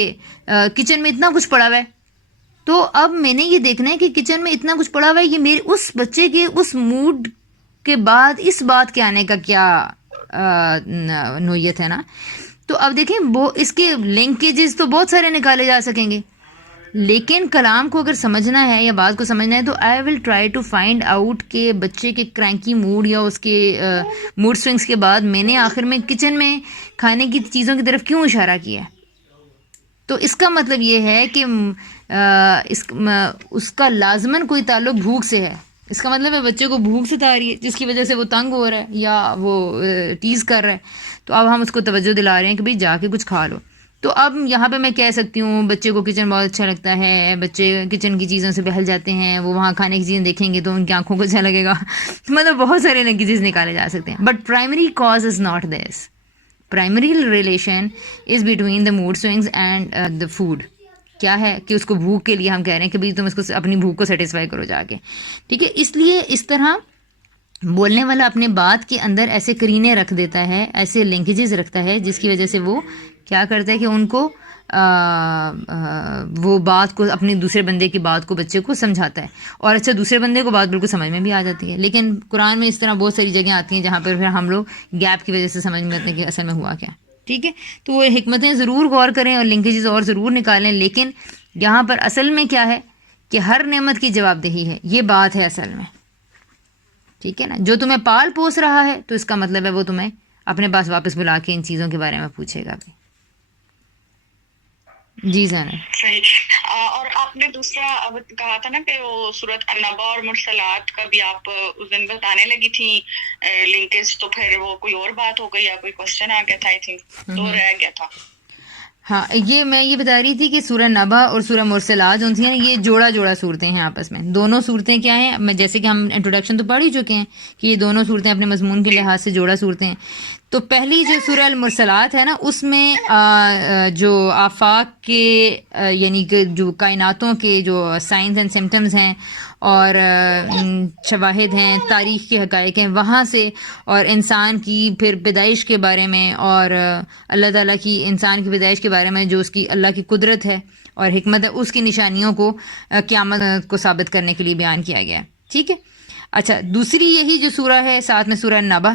کچن میں اتنا کچھ پڑا ہوا ہے. تو اب میں نے یہ دیکھنا ہے کہ کچن میں اتنا کچھ پڑا ہوا ہے، یہ میرے اس بچے کے اس موڈ کے بعد اس بات کے آنے کا کیا نوعیت ہے نا. تو اب دیکھیں وہ اس کے لنکیجز تو بہت سارے نکالے جا سکیں گے، لیکن کلام کو اگر سمجھنا ہے یا بات کو سمجھنا ہے تو I will try to find out کہ بچے کے کرینکی موڈ یا اس کے موڈ سوئنگس کے بعد میں نے آخر میں کچن میں کھانے کی چیزوں کی طرف کیوں اشارہ کیا ہے. تو اس کا مطلب یہ ہے کہ اس کا لازماً کوئی تعلق بھوک سے ہے. اس کا مطلب ہے بچے کو بھوک ستا رہی ہے جس کی وجہ سے وہ تنگ ہو رہا ہے یا وہ ٹیز کر رہا ہے. تو اب ہم اس کو توجہ دلا رہے ہیں کہ بھئی جا کے کچھ کھا لو. تو اب یہاں پہ میں کہہ سکتی ہوں بچے کو کچن بہت اچھا لگتا ہے، بچے کچن کی چیزوں سے بہل جاتے ہیں، وہ وہاں کھانے کی چیزیں دیکھیں گے تو ان کی آنکھوں کو اچھا لگے گا. مطلب بہت سارے لنکیجز نکالے جا سکتے ہیں، but primary cause is not this. Primary relation is between the mood swings and the food. کیا ہے کہ اس کو بھوک کے لیے ہم کہہ رہے ہیں کہ بھئی تم اس کو اپنی بھوک کو سیٹسفائی کرو جا کے. ٹھیک ہے، اس لیے اس طرح بولنے والا اپنے بات کے اندر ایسے کرینے رکھ دیتا ہے، ایسے لنکیجز رکھتا ہے جس کی وجہ سے وہ کیا کرتا ہے کہ ان کو وہ بات کو اپنے دوسرے بندے کی بات کو بچے کو سمجھاتا ہے، اور اچھا دوسرے بندے کو بات بالکل سمجھ میں بھی آ جاتی ہے. لیکن قرآن میں اس طرح بہت ساری جگہیں آتی ہیں جہاں پر پھر ہم لوگ گیپ کی وجہ سے سمجھ میں آتے ہیں کہ اصل میں ہوا کیا. ٹھیک ہے، تو وہ حکمتیں ضرور غور کریں اور لنکیجز اور ضرور نکالیں، لیکن یہاں پر اصل میں کیا ہے کہ ہر نعمت کی جواب دہی ہے، یہ بات ہے اصل میں. ٹھیک ہے نا، جو تمہیں پال پوس رہا ہے تو اس کا مطلب ہے وہ تمہیں اپنے پاس واپس بلا کے ان چیزوں کے بارے میں پوچھے گا بھی. جی زینب. صحیح. اور آپ نے دوسرا کہا تھا نا کہ وہ سورۃ النبا اور مرسلات کا بھی آپ اس دن بتانے لگی تھی لنکیج، تو پھر وہ کوئی اور بات ہو گئی یا کوئی کوشچن آ گیا تھا آئی تھنک تو رہ گیا تھا. ہاں، یہ میں یہ بتا رہی تھی کہ سورہ نبا اور سورہ مرسلات جو ہیں یہ جوڑا جوڑا صورتیں ہیں آپس میں. دونوں صورتیں کیا ہیں، میں جیسے کہ ہم انٹروڈکشن تو پڑھ ہی چکے ہیں کہ یہ دونوں صورتیں اپنے مضمون کے لحاظ سے جوڑا صورتیں ہیں. تو پہلی جو سورہ المرسلات ہے نا، اس میں جو آفاق کے یعنی کہ جو کائناتوں کے جو سائنس اینڈ سمٹمز ہیں اور شواہد ہیں، تاریخ کے حقائق ہیں وہاں سے، اور انسان کی پھر پیدائش کے بارے میں، اور اللہ تعالیٰ کی انسان کی پیدائش کے بارے میں جو اس کی اللہ کی قدرت ہے اور حکمت ہے، اس کی نشانیوں کو قیامت کو ثابت کرنے کے لیے بیان کیا گیا ہے. ٹھیک ہے، اچھا دوسری یہی جو سورہ ہے ساتھ میں سورہ نبا،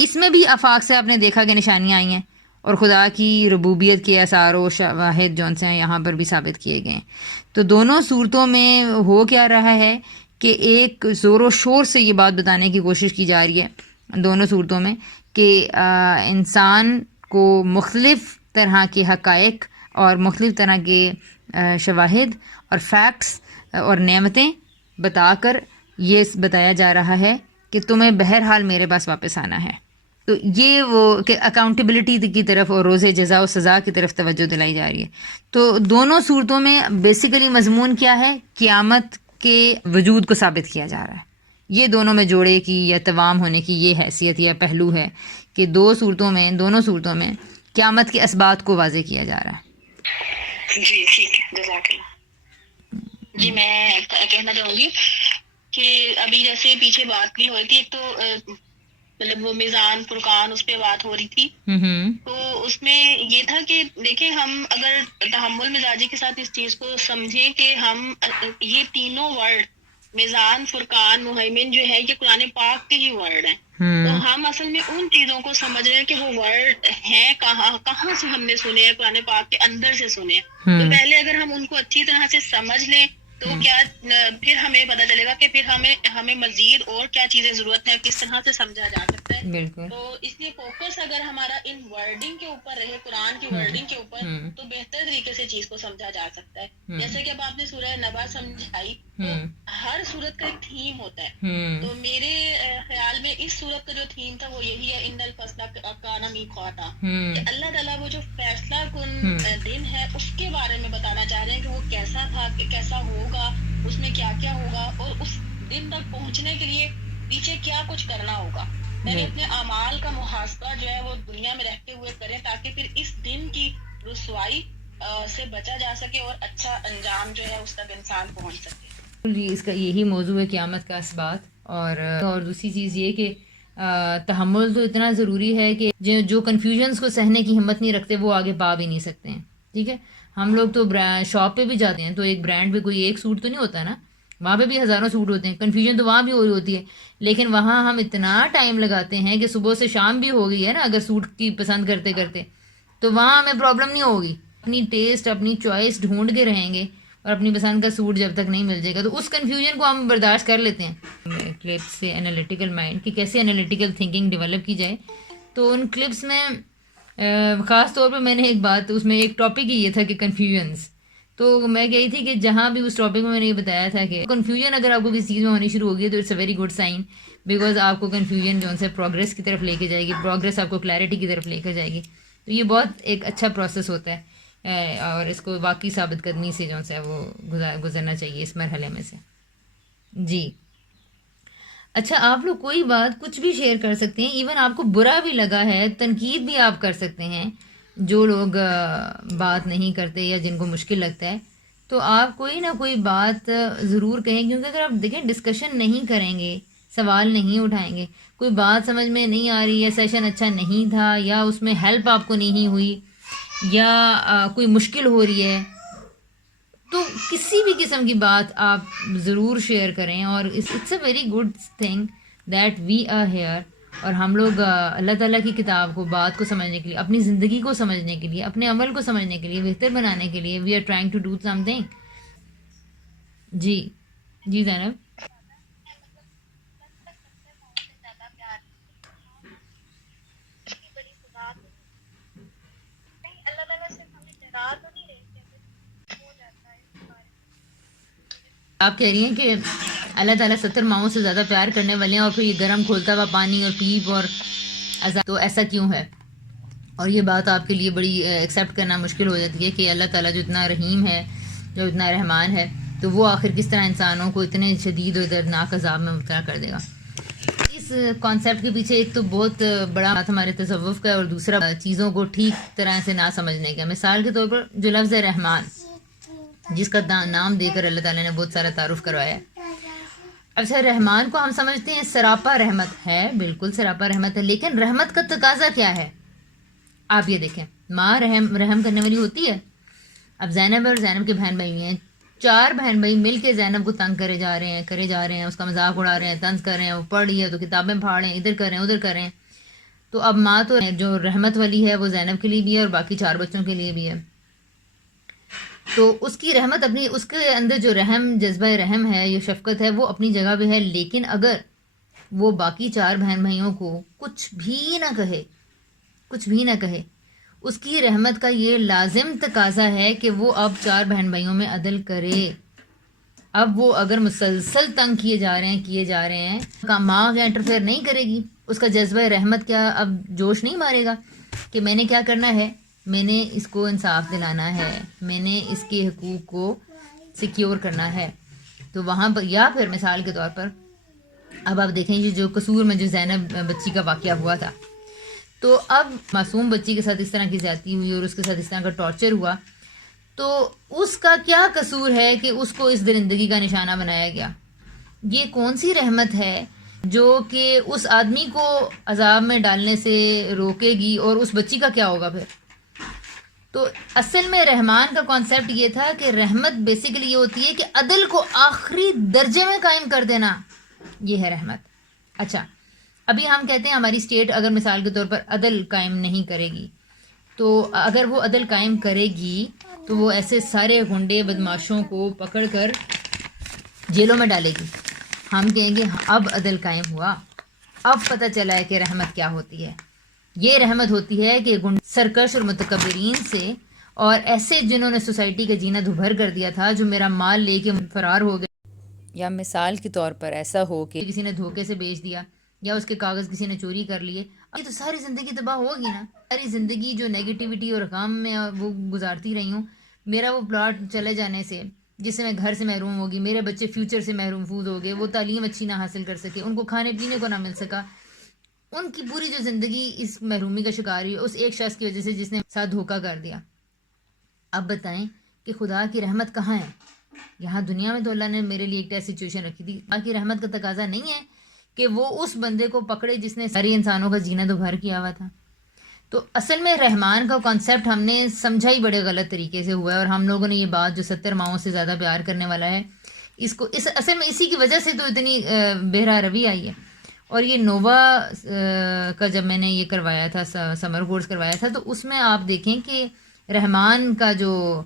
اس میں بھی آفاق سے آپ نے دیکھا کہ نشانیاں آئی ہیں اور خدا کی ربوبیت کے آثار و شواہد جون سے ہیں یہاں پر بھی ثابت کیے گئے ہیں. تو دونوں صورتوں میں ہو کیا رہا ہے کہ ایک زور و شور سے یہ بات بتانے کی کوشش کی جا رہی ہے دونوں صورتوں میں کہ انسان کو مختلف طرح کے حقائق اور مختلف طرح کے شواہد اور فیکٹس اور نعمتیں بتا کر یہ بتایا جا رہا ہے کہ تمہیں بہرحال میرے پاس واپس آنا ہے. تو یہ وہ کہ اکاؤنٹیبلٹی کی طرف اور روز جزا و سزا کی طرف توجہ دلائی جا رہی ہے. تو دونوں صورتوں میں بیسیکلی مضمون کیا ہے، قیامت کے وجود کو ثابت کیا جا رہا ہے. یہ دونوں میں جوڑے کی یا توام ہونے کی یہ حیثیت یا پہلو ہے کہ دونوں صورتوں میں قیامت کے اسبات کو واضح کیا جا رہا ہے. جی ٹھیک ہے، جزاک اللہ. جی میں کہنا چاہوں گی کہ ابھی جیسے پیچھے بات نہیں ہوئی تھی، ایک تو مطلب وہ میزان فرقان اس پہ بات ہو رہی تھی، تو اس میں یہ تھا کہ دیکھیں ہم اگر تحمل مزاجی کے ساتھ اس چیز کو سمجھیں کہ ہم یہ تینوں ورڈ میزان فرقان مہیمن جو ہے یہ قرآن پاک کے ہی ورڈ ہیں، تو ہم اصل میں ان چیزوں کو سمجھ رہے ہیں کہ وہ ورڈ ہیں کہاں سے ہم نے سنے ہیں، قرآن پاک کے اندر سے سنے ہیں. تو پہلے اگر ہم ان کو اچھی طرح سے سمجھ لیں تو کیا پھر ہمیں پتہ چلے گا کہ پھر ہمیں مزید اور کیا چیزیں ضرورت ہے، کس طرح سے سمجھا جا سکتا ہے. بالکل. تو اس لیے فوکس اگر ہمارا ان ورڈنگ کے اوپر رہے، قرآن کی ورڈنگ کے اوپر، تو بہتر طریقے سے چیز کو سمجھا جا سکتا ہے. جیسے کہ اب آپ نے سورہ نبا سمجھائی، تو ہر سورت کا ایک تھیم ہوتا ہے. تو میرے خیال میں اس سورت کا جو تھیم تھا وہ یہی ہے، ان الفصل کان میقاتا، کہ اللہ تعالیٰ وہ جو فیصلہ کن دن ہے اس کے بارے میں بتانا چاہ رہے ہیں کہ وہ کیسا تھا، کیسا ہوگا، اس میں کیا کیا ہوگا، اور اس دن تک پہنچنے کے لیے پیچھے کیا کچھ کرنا ہوگا. یعنی اپنے اعمال کا محاسبہ جو ہے وہ دنیا میں رہتے ہوئے کریں تاکہ پھر اس دن کی رسوائی سے بچا جا سکے اور اچھا انجام جو ہے اس تک انسان پہنچ سکے. اس کا یہی موضوع ہے قیامت کا اسبات. اور دوسری چیز یہ کہ تحمل تو اتنا ضروری ہے کہ جو کنفیوژنس کو سہنے کی ہمت نہیں رکھتے وہ آگے پا بھی نہیں سکتے ہیں. ٹھیک ہے، ہم لوگ تو شاپ پہ بھی جاتے ہیں تو ایک برانڈ پہ کوئی ایک سوٹ تو نہیں ہوتا نا، وہاں پہ بھی ہزاروں سوٹ ہوتے ہیں، کنفیوژن تو وہاں بھی ہو رہی ہوتی ہے. لیکن وہاں ہم اتنا ٹائم لگاتے ہیں کہ صبح سے شام بھی ہو گئی ہے نا اگر سوٹ کی پسند کرتے کرتے، تو وہاں ہمیں پرابلم نہیں ہوگی. اپنی ٹیسٹ اپنی چوائس ڈھونڈ کے رہیں گے اور اپنی پسند کا سوٹ جب تک نہیں مل جائے گا تو اس کنفیوژن کو ہم برداشت کر لیتے ہیں. کلپس سے انالیٹیکل مائنڈ کہ کیسے انالیٹیکل تھنکنگ ڈیولپ کی جائے، تو ان کلپس میں خاص طور پہ میں نے ایک بات، اس میں ایک ٹاپک ہی یہ تھا کہ کنفیوژنس. تو میں کہی تھی کہ جہاں بھی اس ٹاپک میں نے یہ بتایا تھا کہ کنفیوژن اگر آپ کو کسی چیز میں ہونی شروع ہوگی تو it's a very good sign, because آپ کو کنفیوژن جو ان سے پروگریس کی طرف لے کے جائے گی، پروگریس آپ کو کلیئرٹی کی طرف لے کر جائے گی. تو یہ بہت ایک اچھا پروسیس ہوتا ہے اور اس کو واقعی ثابت قدمی سے جو ہے وہ گزرنا چاہیے اس مرحلے میں سے. جی اچھا، آپ لوگ کوئی بات کچھ بھی شیئر کر سکتے ہیں، ایون آپ کو برا بھی لگا ہے تنقید بھی آپ کر سکتے ہیں. جو لوگ بات نہیں کرتے یا جن کو مشکل لگتا ہے تو آپ کوئی نہ کوئی بات ضرور کہیں، کیونکہ اگر آپ دیکھیں ڈسکشن نہیں کریں گے، سوال نہیں اٹھائیں گے، کوئی بات سمجھ میں نہیں آ رہی یا سیشن اچھا نہیں تھا یا اس میں ہیلپ آپ کو نہیں ہوئی یا کوئی مشکل ہو رہی ہے، تو کسی بھی قسم کی بات آپ ضرور شیئر کریں. اور it's a very good thing that we are here. اور ہم لوگ اللہ تعالیٰ کی کتاب کو، بات کو سمجھنے کے لیے، اپنی زندگی کو سمجھنے کے لیے، اپنے عمل کو سمجھنے کے لیے، بہتر بنانے کے لیے we are trying to do something. جی جی زینب. آپ کہہ رہی ہیں کہ اللہ تعالیٰ 70 ماؤں سے زیادہ پیار کرنے والے ہیں اور پھر یہ گرم کھولتا ہوا پانی اور پیپ اور تو ایسا کیوں ہے؟ اور یہ بات آپ کے لیے بڑی ایکسیپٹ کرنا مشکل ہو جاتی ہے کہ اللہ تعالیٰ جو اتنا رحیم ہے، جو اتنا رحمان ہے، تو وہ آخر کس طرح انسانوں کو اتنے شدید اور دردناک عذاب میں مبتلا کر دے گا. اس کانسیپٹ کے پیچھے ایک تو بہت بڑا بات ہمارے تصوف کا ہے اور دوسرا چیزوں کو ٹھیک طرح سے نہ سمجھنے کا. مثال کے طور پر جو لفظ ہے رحمان، جس کا نام دے کر اللہ تعالیٰ نے بہت سارا تعارف کروایا ہے. اچھا، رحمان کو ہم سمجھتے ہیں سراپا رحمت ہے، بالکل سراپا رحمت ہے، لیکن رحمت کا تقاضا کیا ہے؟ آپ یہ دیکھیں، ماں رحم کرنے والی ہوتی ہے. اب زینب اور زینب کے بہن بھائی ہیں، 4 بہن بھائی مل کے زینب کو تنگ کرے جا رہے ہیں، اس کا مذاق اڑا رہے ہیں، طنز کر رہے ہیں، وہ پڑھ رہی ہے تو کتابیں پھاڑ رہے ہیں، ادھر کر رہے ہیں ادھر کر رہے ہیں. تو اب ماں تو جو رحمت والی ہے وہ زینب کے لیے بھی ہے اور باقی 4 بچوں کے لیے بھی ہے. تو اس کی رحمت اپنی، اس کے اندر جو رحم، جذبہ رحم ہے، یہ شفقت ہے، وہ اپنی جگہ پہ ہے. لیکن اگر وہ باقی 4 بہن بھائیوں کو کچھ بھی نہ کہے، اس کی رحمت کا یہ لازم تقاضا ہے کہ وہ اب 4 بہن بھائیوں میں عدل کرے. اب وہ اگر مسلسل تنگ کیے جا رہے ہیں، ماں کیا انٹرفیئر نہیں کرے گی؟ اس کا جذبہ رحمت کیا اب جوش نہیں مارے گا کہ میں نے کیا کرنا ہے، میں نے اس کو انصاف دلانا ہے، میں نے اس کے حقوق کو سیکیور کرنا ہے. تو وہاں پر، یا پھر مثال کے طور پر اب آپ دیکھیں یہ جو قصور میں جو زینب بچی کا واقعہ ہوا تھا، تو اب معصوم بچی کے ساتھ اس طرح کی زیادتی ہوئی اور اس کے ساتھ اس طرح کا ٹارچر ہوا، تو اس کا کیا قصور ہے کہ اس کو اس درندگی کا نشانہ بنایا گیا؟ یہ کون سی رحمت ہے جو کہ اس آدمی کو عذاب میں ڈالنے سے روکے گی، اور اس بچی کا کیا ہوگا پھر؟ تو اصل میں رحمان کا کانسیپٹ یہ تھا کہ رحمت بیسیکلی یہ ہوتی ہے کہ عدل کو آخری درجے میں قائم کر دینا، یہ ہے رحمت. اچھا، ابھی ہم کہتے ہیں ہماری اسٹیٹ اگر مثال کے طور پر عدل قائم نہیں کرے گی، تو اگر وہ عدل قائم کرے گی تو وہ ایسے سارے غنڈے بدماشوں کو پکڑ کر جیلوں میں ڈالے گی. ہم کہیں گے اب عدل قائم ہوا، اب پتہ چلا ہے کہ رحمت کیا ہوتی ہے. یہ رحمت ہوتی ہے کہ سرکش اور متکبرین سے، اور ایسے جنہوں نے سوسائٹی کا جینا دوبھر کر دیا تھا، جو میرا مال لے کے فرار ہو گئے، یا مثال کے طور پر ایسا ہو کہ کسی نے دھوکے سے بیچ دیا یا اس کے کاغذ کسی نے چوری کر لیے، اب تو ساری زندگی تباہ ہوگی نا. ساری زندگی جو نیگیٹیوٹی اور غم میں وہ گزارتی رہی ہوں، میرا وہ پلاٹ چلے جانے سے، جس سے میں گھر سے محروم ہوگی، میرے بچے فیوچر سے محروم ہو گئے، وہ تعلیم اچھی نہ حاصل کر سکے، ان کو کھانے پینے کو نہ مل سکا، ان کی پوری جو زندگی اس محرومی کا شکار ہوئی اس ایک شخص کی وجہ سے جس نے ساتھ دھوکہ کر دیا. اب بتائیں کہ خدا کی رحمت کہاں ہے؟ یہاں دنیا میں تو اللہ نے میرے لیے ایک ایسی سچویشن رکھی تھی. اللہ کی رحمت کا تقاضا نہیں ہے کہ وہ اس بندے کو پکڑے جس نے ساری انسانوں کا جینا تو گھر کیا ہوا تھا. تو اصل میں رحمان کا کانسیپٹ ہم نے سمجھا ہی بڑے غلط طریقے سے ہوا ہے, اور ہم لوگوں نے یہ بات جو 70 ماؤں سے زیادہ پیار کرنے والا ہے, اس اصل میں اسی کی وجہ سے تو اتنی بہرا روی آئی ہے. اور یہ نووا کا جب میں نے یہ کروایا تھا, سمر کورس کروایا تھا, تو اس میں آپ دیکھیں کہ رحمان کا جو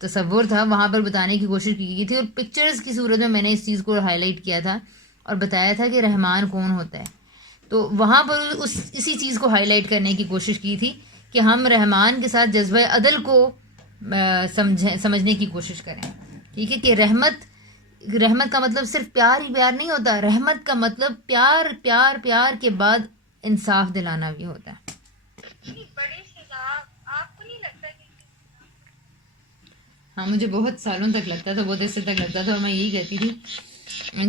تصور تھا وہاں پر بتانے کی کوشش کی گئی تھی, اور پکچرز کی صورت میں نے اس چیز کو ہائی لائٹ کیا تھا اور بتایا تھا کہ رحمان کون ہوتا ہے. تو وہاں پر اسی چیز کو ہائی لائٹ کرنے کی کوشش کی تھی کہ ہم رحمان کے ساتھ جذبہ عدل کو سمجھنے کی کوشش کریں. ٹھیک ہے کہ رحمت کا مطلب صرف پیار ہی پیار نہیں ہوتا, رحمت کا مطلب پیار پیار پیار کے بعد انصاف دلانا بھی ہوتا ہے. بڑی سزا آپ کو نہیں لگتا کہ ہاں مجھے بہت سالوں تک لگتا تھا, بہت عرصے تک لگتا تھا, اور میں یہی کہتی تھی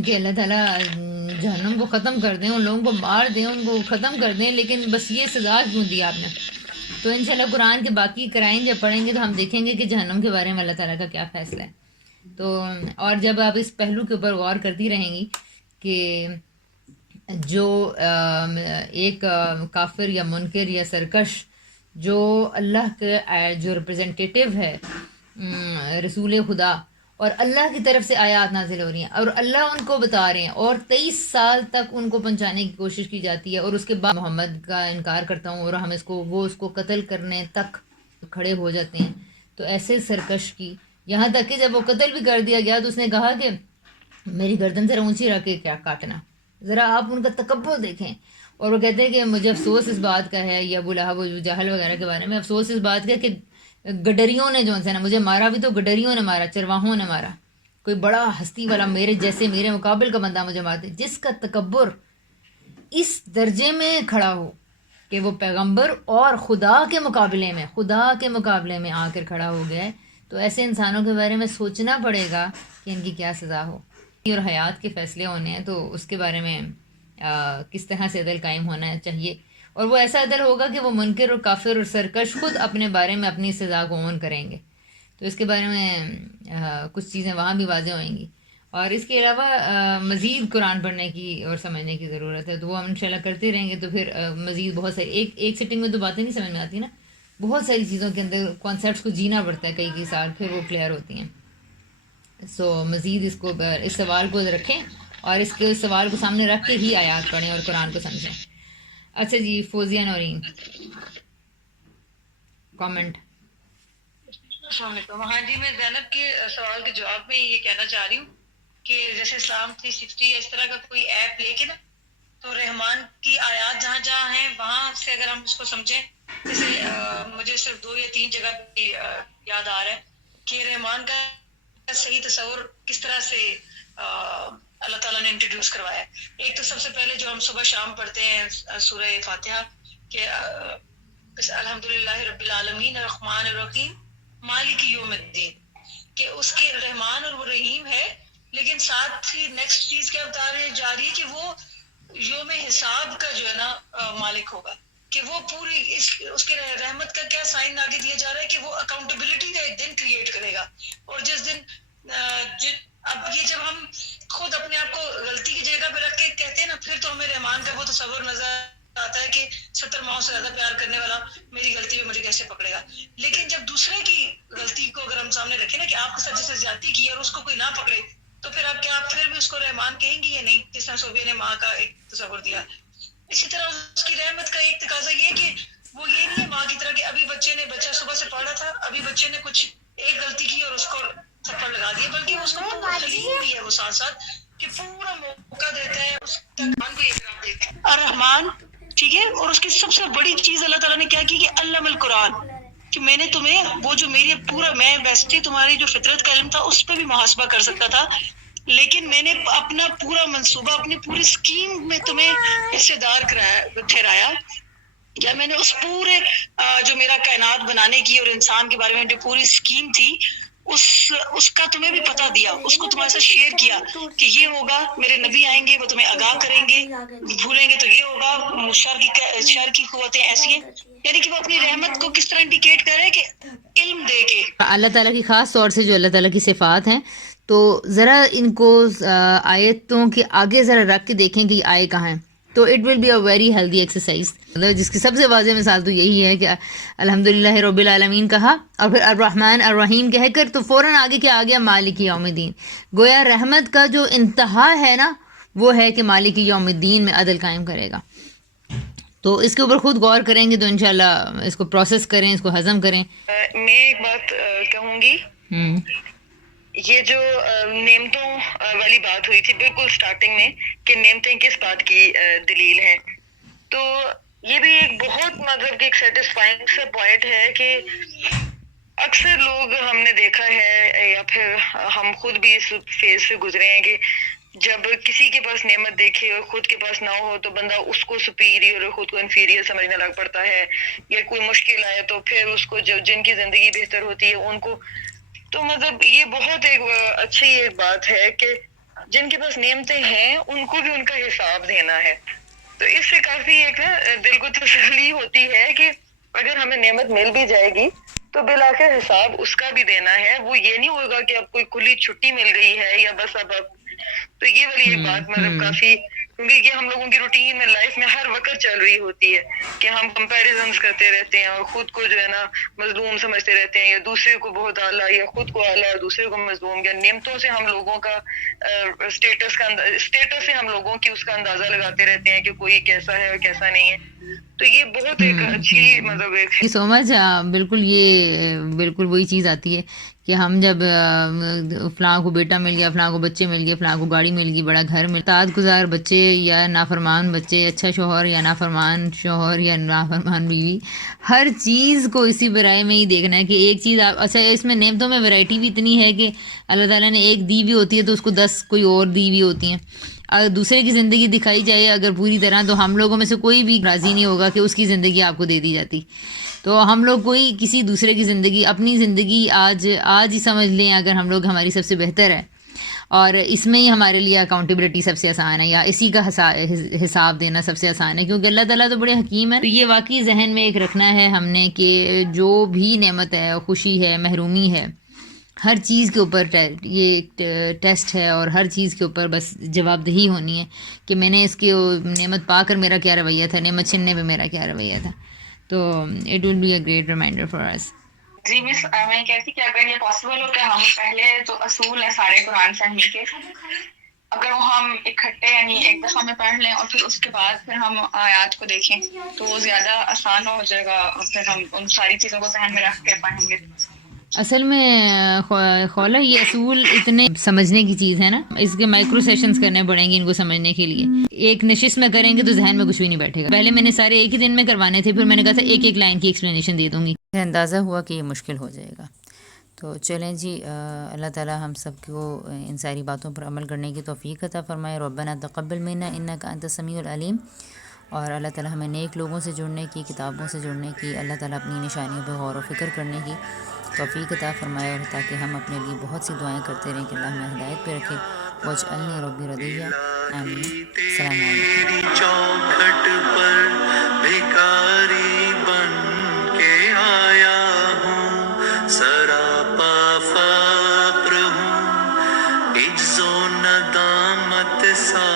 کہ اللہ تعالیٰ جہنم کو ختم کر دیں, ان لوگوں کو مار دیں, ان کو ختم کر دیں, لیکن بس یہ سزا کیوں دی آپ نے. تو انشاءاللہ قرآن کے باقی کرائیں جب پڑھیں گے تو ہم دیکھیں گے کہ جہنم کے بارے میں اللہ تعالیٰ کا کیا فیصلہ ہے. تو اور جب آپ اس پہلو کے اوپر غور کرتی رہیں گی کہ جو ایک کافر یا منکر یا سرکش جو اللہ کے جو ریپرزنٹیٹیو ہے رسول خدا, اور اللہ کی طرف سے آیات نازل ہو رہی ہیں اور اللہ ان کو بتا رہے ہیں, اور 23 سال تک ان کو پہنچانے کی کوشش کی جاتی ہے, اور اس کے بعد محمد کا انکار کرتا ہوں اور ہم وہ اس کو قتل کرنے تک کھڑے ہو جاتے ہیں. تو ایسے سرکش کی, یہاں تک کہ جب وہ قتل بھی کر دیا گیا تو اس نے کہا کہ میری گردن ذرا اونچی رکھ کے کیا کاٹنا. ذرا آپ ان کا تکبر دیکھیں. اور وہ کہتے ہیں کہ مجھے افسوس اس بات کا ہے, یا ابو لہب و جہل وغیرہ کے بارے میں افسوس اس بات کا کہ گڈریوں نے جو ہے نا مجھے مارا بھی, تو گڈریوں نے مارا, چرواہوں نے مارا, کوئی بڑا ہستی والا میرے جیسے میرے مقابل کا بندہ مجھے مارتے. جس کا تکبر اس درجے میں کھڑا ہو کہ وہ پیغمبر اور خدا کے مقابلے میں آ کر کھڑا ہو گیا ہے, تو ایسے انسانوں کے بارے میں سوچنا پڑے گا کہ ان کی کیا سزا ہو. اور حیات کے فیصلے ہونے ہیں تو اس کے بارے میں کس طرح سے عدل قائم ہونا چاہیے, اور وہ ایسا عدل ہوگا کہ وہ منکر اور کافر اور سرکش خود اپنے بارے میں اپنی سزا کو اون کریں گے. تو اس کے بارے میں کچھ چیزیں وہاں بھی واضح ہوئیں گی. اور اس کے علاوہ مزید قرآن پڑھنے کی اور سمجھنے کی ضرورت ہے, تو وہ ہم انشاءاللہ کرتے رہیں گے. تو پھر مزید بہت ساری ایک سٹنگ میں تو باتیں نہیں سمجھ میں آتی نا, بہت ساری چیزوں کے اندر کانسیپٹس کو جینا پڑتا ہے کئی سال, پھر وہ کلیئر ہوتی ہیں. سو مزید اس سوال کو رکھیں اور اس کے سوال کو سامنے رکھ کے ہی آیات پڑھیں اور قرآن کو سمجھیں. اچھا جی, فوزیہ نورین کامنٹ. السلام علیکم. ہاں جی, میں زینب کے سوال کے جواب میں یہ کہنا چاہ رہی ہوں کہ جیسے اسلام 360 اس طرح کا کوئی ایپ لے کے نا, تو رحمان کی آیات جہاں جہاں ہیں وہاں سے اگر ہم اس کو سمجھیں, جیسے مجھے صرف 2 یا 3 جگہ پہ یاد آ رہا ہے کہ رحمان کا صحیح تصور کس طرح سے اللہ تعالیٰ نے انٹروڈیوس کروایا. ایک تو سب سے پہلے جو ہم صبح شام پڑھتے ہیں سورہ فاتحہ کہ الحمدللہ رب العالمین الرحمن الرحیم مالک یوم الدین, کہ اس کے رحمان اور وہ رحیم ہے, لیکن ساتھ ہی نیکسٹ چیز کیا بتا رہے جا رہی ہے کہ وہ یوم حساب کا جو ہے نا مالک ہوگا, کہ وہ پوری اس کے رحمت کا کیا سائن آگے دیا جا رہا ہے کہ وہ اکاؤنٹیبلٹی کا ایک دن کریٹ کرے گا. اور جس دن اب یہ جب ہم خود اپنے آپ کو غلطی کی جگہ پہ رکھ کے کہتے ہیں نا, پھر تو ہمیں رحمان کا وہ تصور نظر آتا ہے کہ 70 ماہوں سے زیادہ پیار کرنے والا میری غلطی پہ مجھے کیسے پکڑے گا. لیکن جب دوسرے کی غلطی کو اگر ہم سامنے رکھیں نا کہ آپ کے ساتھ جیسے زیادتی کی اور اس کو کوئی نہ پکڑے, تو پھر آپ پھر بھی اس کو رحمان کہیں گی یا نہیں, جس طرح صوفیہ نے ماں کا ایک تصور دیا. اسی طرح اس کی رحمت کا ایک تقاضا یہ کہ وہ یہ نہیں ہے ماں کی طرح کہ ابھی بچہ صبح سے پڑھا تھا, ابھی بچے نے کچھ ایک غلطی کی اور اس کو تھپڑ لگا دیا, بلکہ اس کو حلیم بھی ہے وہ ساتھ ساتھ کہ پورا موقع دیتا ہے, اس رحمان کو یہ جواب دیتا ہے الرحمن, ٹھیک ہے. اور اس کی سب سے بڑی چیز اللہ تعالیٰ نے کیا کی کہ علم القرآن, کہ میں نے تمہیں وہ جو میری پورا میں ویسے تمہاری جو فطرت کا علم تھا اس پہ بھی محاسبہ کر سکتا تھا, لیکن میں نے اپنا پورا منصوبہ اپنی پوری اسکیم میں تمہیں حصے دار ٹھہرایا, یا میں نے اس پورے جو میرا کائنات بنانے کی اور انسان کے بارے میں جو پوری اسکیم تھی اس اس کا تمہیں بھی پتہ دیا، اس کو تمہارے ساتھ شیئر کیا کہ یہ ہوگا، میرے نبی آئیں گے، وہ تمہیں آگاہ کریں گے، بھولیں گے تو یہ ہوگا، شر کی قوتیں ایسی ہیں. یعنی کہ وہ اپنی رحمت کو کس طرح انڈیکیٹ کر رہے ہیں کہ علم دے کے. اللہ تعالیٰ کی خاص طور سے جو اللہ تعالیٰ کی صفات ہیں، تو ذرا ان کو آیتوں کے آگے ذرا رکھ کے دیکھیں کہ یہ آئے کہاں ہیں، تو it will be a very healthy exercise. جس کی سب سے واضح مثال تو یہی ہے کہ الحمدللہ رب العالمین کہا اور پھر الرحمن الرحیم کہہ کر تو فوراً آگے کیا آ گیا، مالک یوم الدین. گویا رحمت کا جو انتہا ہے نا، وہ ہے کہ مالک یوم الدین میں عدل قائم کرے گا. تو اس کے اوپر خود غور کریں گے تو انشاءاللہ اس کو پروسیس کریں، اس کو ہضم کریں. میں ایک بات کہوں گی، یہ جو نعمتوں والی بات ہوئی تھی بالکل سٹارٹنگ میں کہ نعمتیں کس بات کی دلیل ہیں، تو یہ بھی ایک بہت مطلب کہ ایک سیٹسفائنگ سا پوائنٹ ہے کہ اکثر لوگ ہم نے دیکھا ہے یا پھر ہم خود بھی اس فیز سے گزرے ہیں کہ جب کسی کے پاس نعمت دیکھے اور خود کے پاس نہ ہو تو بندہ اس کو سپیریئر اور خود کو انفیریئر سمجھنے لگ پڑتا ہے، یا کوئی مشکل آئے تو پھر اس کو جو جن کی زندگی بہتر ہوتی ہے ان کو. تو مطلب یہ بہت ایک اچھی ایک بات ہے کہ جن کے پاس نعمتیں ہیں ان کو بھی ان کا حساب دینا ہے. تو اس سے کافی ایک نا دل کو تسلی ہوتی ہے کہ اگر ہمیں نعمت مل بھی جائے گی تو بالآخر حساب اس کا بھی دینا ہے. وہ یہ نہیں ہوگا کہ اب کوئی کھلی چھٹی مل گئی ہے یا بس اب تو یہ والی ایک بات مطلب کافی، کیونکہ یہ ہم لوگوں کی روٹین میں لائف میں ہر وقت چل رہی ہوتی ہے کہ ہم کمپیریزنس کرتے رہتے ہیں اور خود کو جو ہے نا مظلوم سمجھتے رہتے ہیں، یا دوسرے کو بہت اعلیٰ یا خود کو اعلیٰ اور دوسرے کو مظلوم. یا نعمتوں سے ہم لوگوں کا اسٹیٹس سے ہم لوگوں کی اس کا اندازہ لگاتے رہتے ہیں کہ کوئی کیسا ہے اور کیسا نہیں ہے. تو یہ بہت ایک اچھی مطلب ایک سو مچ. بالکل یہ بالکل وہی چیز آتی ہے کہ ہم جب فلاں کو بیٹا مل گیا، فلاں کو بچے مل گئے، فلاں کو گاڑی مل گئی، بڑا گھر مل، اطاعت گزار بچے یا نافرمان بچے، اچھا شوہر یا نافرمان شوہر یا نافرمان بیوی، ہر چیز کو اسی برائے میں ہی دیکھنا ہے کہ ایک چیز آپ اچھا اس میں نعمتوں میں ویرائٹی بھی اتنی ہے کہ اللہ تعالیٰ نے ایک دی بھی ہوتی ہے تو اس کو 10 کوئی اور دی بھی ہوتی ہیں. اگر دوسرے کی زندگی دکھائی جائے اگر پوری طرح، تو ہم لوگوں میں سے کوئی بھی راضی نہیں ہوگا کہ اس کی زندگی آپ کو دے دی جاتی. تو ہم لوگ کوئی کسی دوسرے کی زندگی، اپنی زندگی آج ہی سمجھ لیں اگر ہم لوگ ہماری سب سے بہتر ہے، اور اس میں ہی ہمارے لیے اکاؤنٹیبلٹی سب سے آسان ہے، یا اسی کا حساب دینا سب سے آسان ہے، کیونکہ اللہ تعالیٰ تو بڑے حکیم ہے. تو یہ واقعی ذہن میں ایک رکھنا ہے ہم نے کہ جو بھی نعمت ہے، خوشی ہے، محرومی ہے، ہر چیز کے اوپر یہ ٹیسٹ ہے، اور ہر چیز کے اوپر بس جواب دہی ہونی ہے کہ میں نے اس کی نعمت پا کر میرا کیا رویہ تھا، نعمت چھننے پہ میرا کیا رویہ تھا. تو it will be a great reminder for us. جی مس، میں کہتی کہ اگر یہ پاسبل ہو کہ ہم پہلے جو اصول ہیں سارے قرآن فہمی کے، اگر وہ ہم اکٹھے یعنی ایک دفعہ میں پڑھ لیں اور پھر اس کے بعد پھر ہم آیات کو دیکھیں تو وہ زیادہ آسان ہو جائے گا، اور پھر ہم ان ساری چیزوں کو ذہن میں رکھ کے پڑھیں گے. اصل میں خولہ یہ اصول اتنے سمجھنے کی چیز ہے نا، اس کے مائکرو سیشنز کرنے پڑیں گے ان کو سمجھنے کے لیے. ایک نشست میں کریں گے تو ذہن میں کچھ بھی نہیں بیٹھے گا. پہلے میں نے سارے ایک ہی دن میں کروانے تھے، پھر میں نے کہا تھا ایک ایک لائن کی ایکسپلینیشن دے دوں گی. اندازہ ہوا کہ یہ مشکل ہو جائے گا. تو چلیں جی، اللہ تعالیٰ ہم سب کو ان ساری باتوں پر عمل کرنے کی توفیق عطا فرمائے. ربنا تقبل منا انک انت السمیع العلیم. اور اللہ تعالیٰ ہمیں نیک لوگوں سے جڑنے کی، کتابوں سے جڑنے کی، اللہ تعالیٰ اپنی نشانیوں پہ غور و فکر کرنے کی توفیق عطا فرمائے، اور تاکہ ہم اپنے لیے بہت سی دعائیں کرتے رہیں کہ اللہ ہمیں ہدایت پہ رکھے. واجعلنی ربی رضیہ. آمین. السلام علیکم. تیری چوکھٹ پر بھکاری بن کے آیا ہوں، سراپا فقر ہوں، عجز و ندامت سا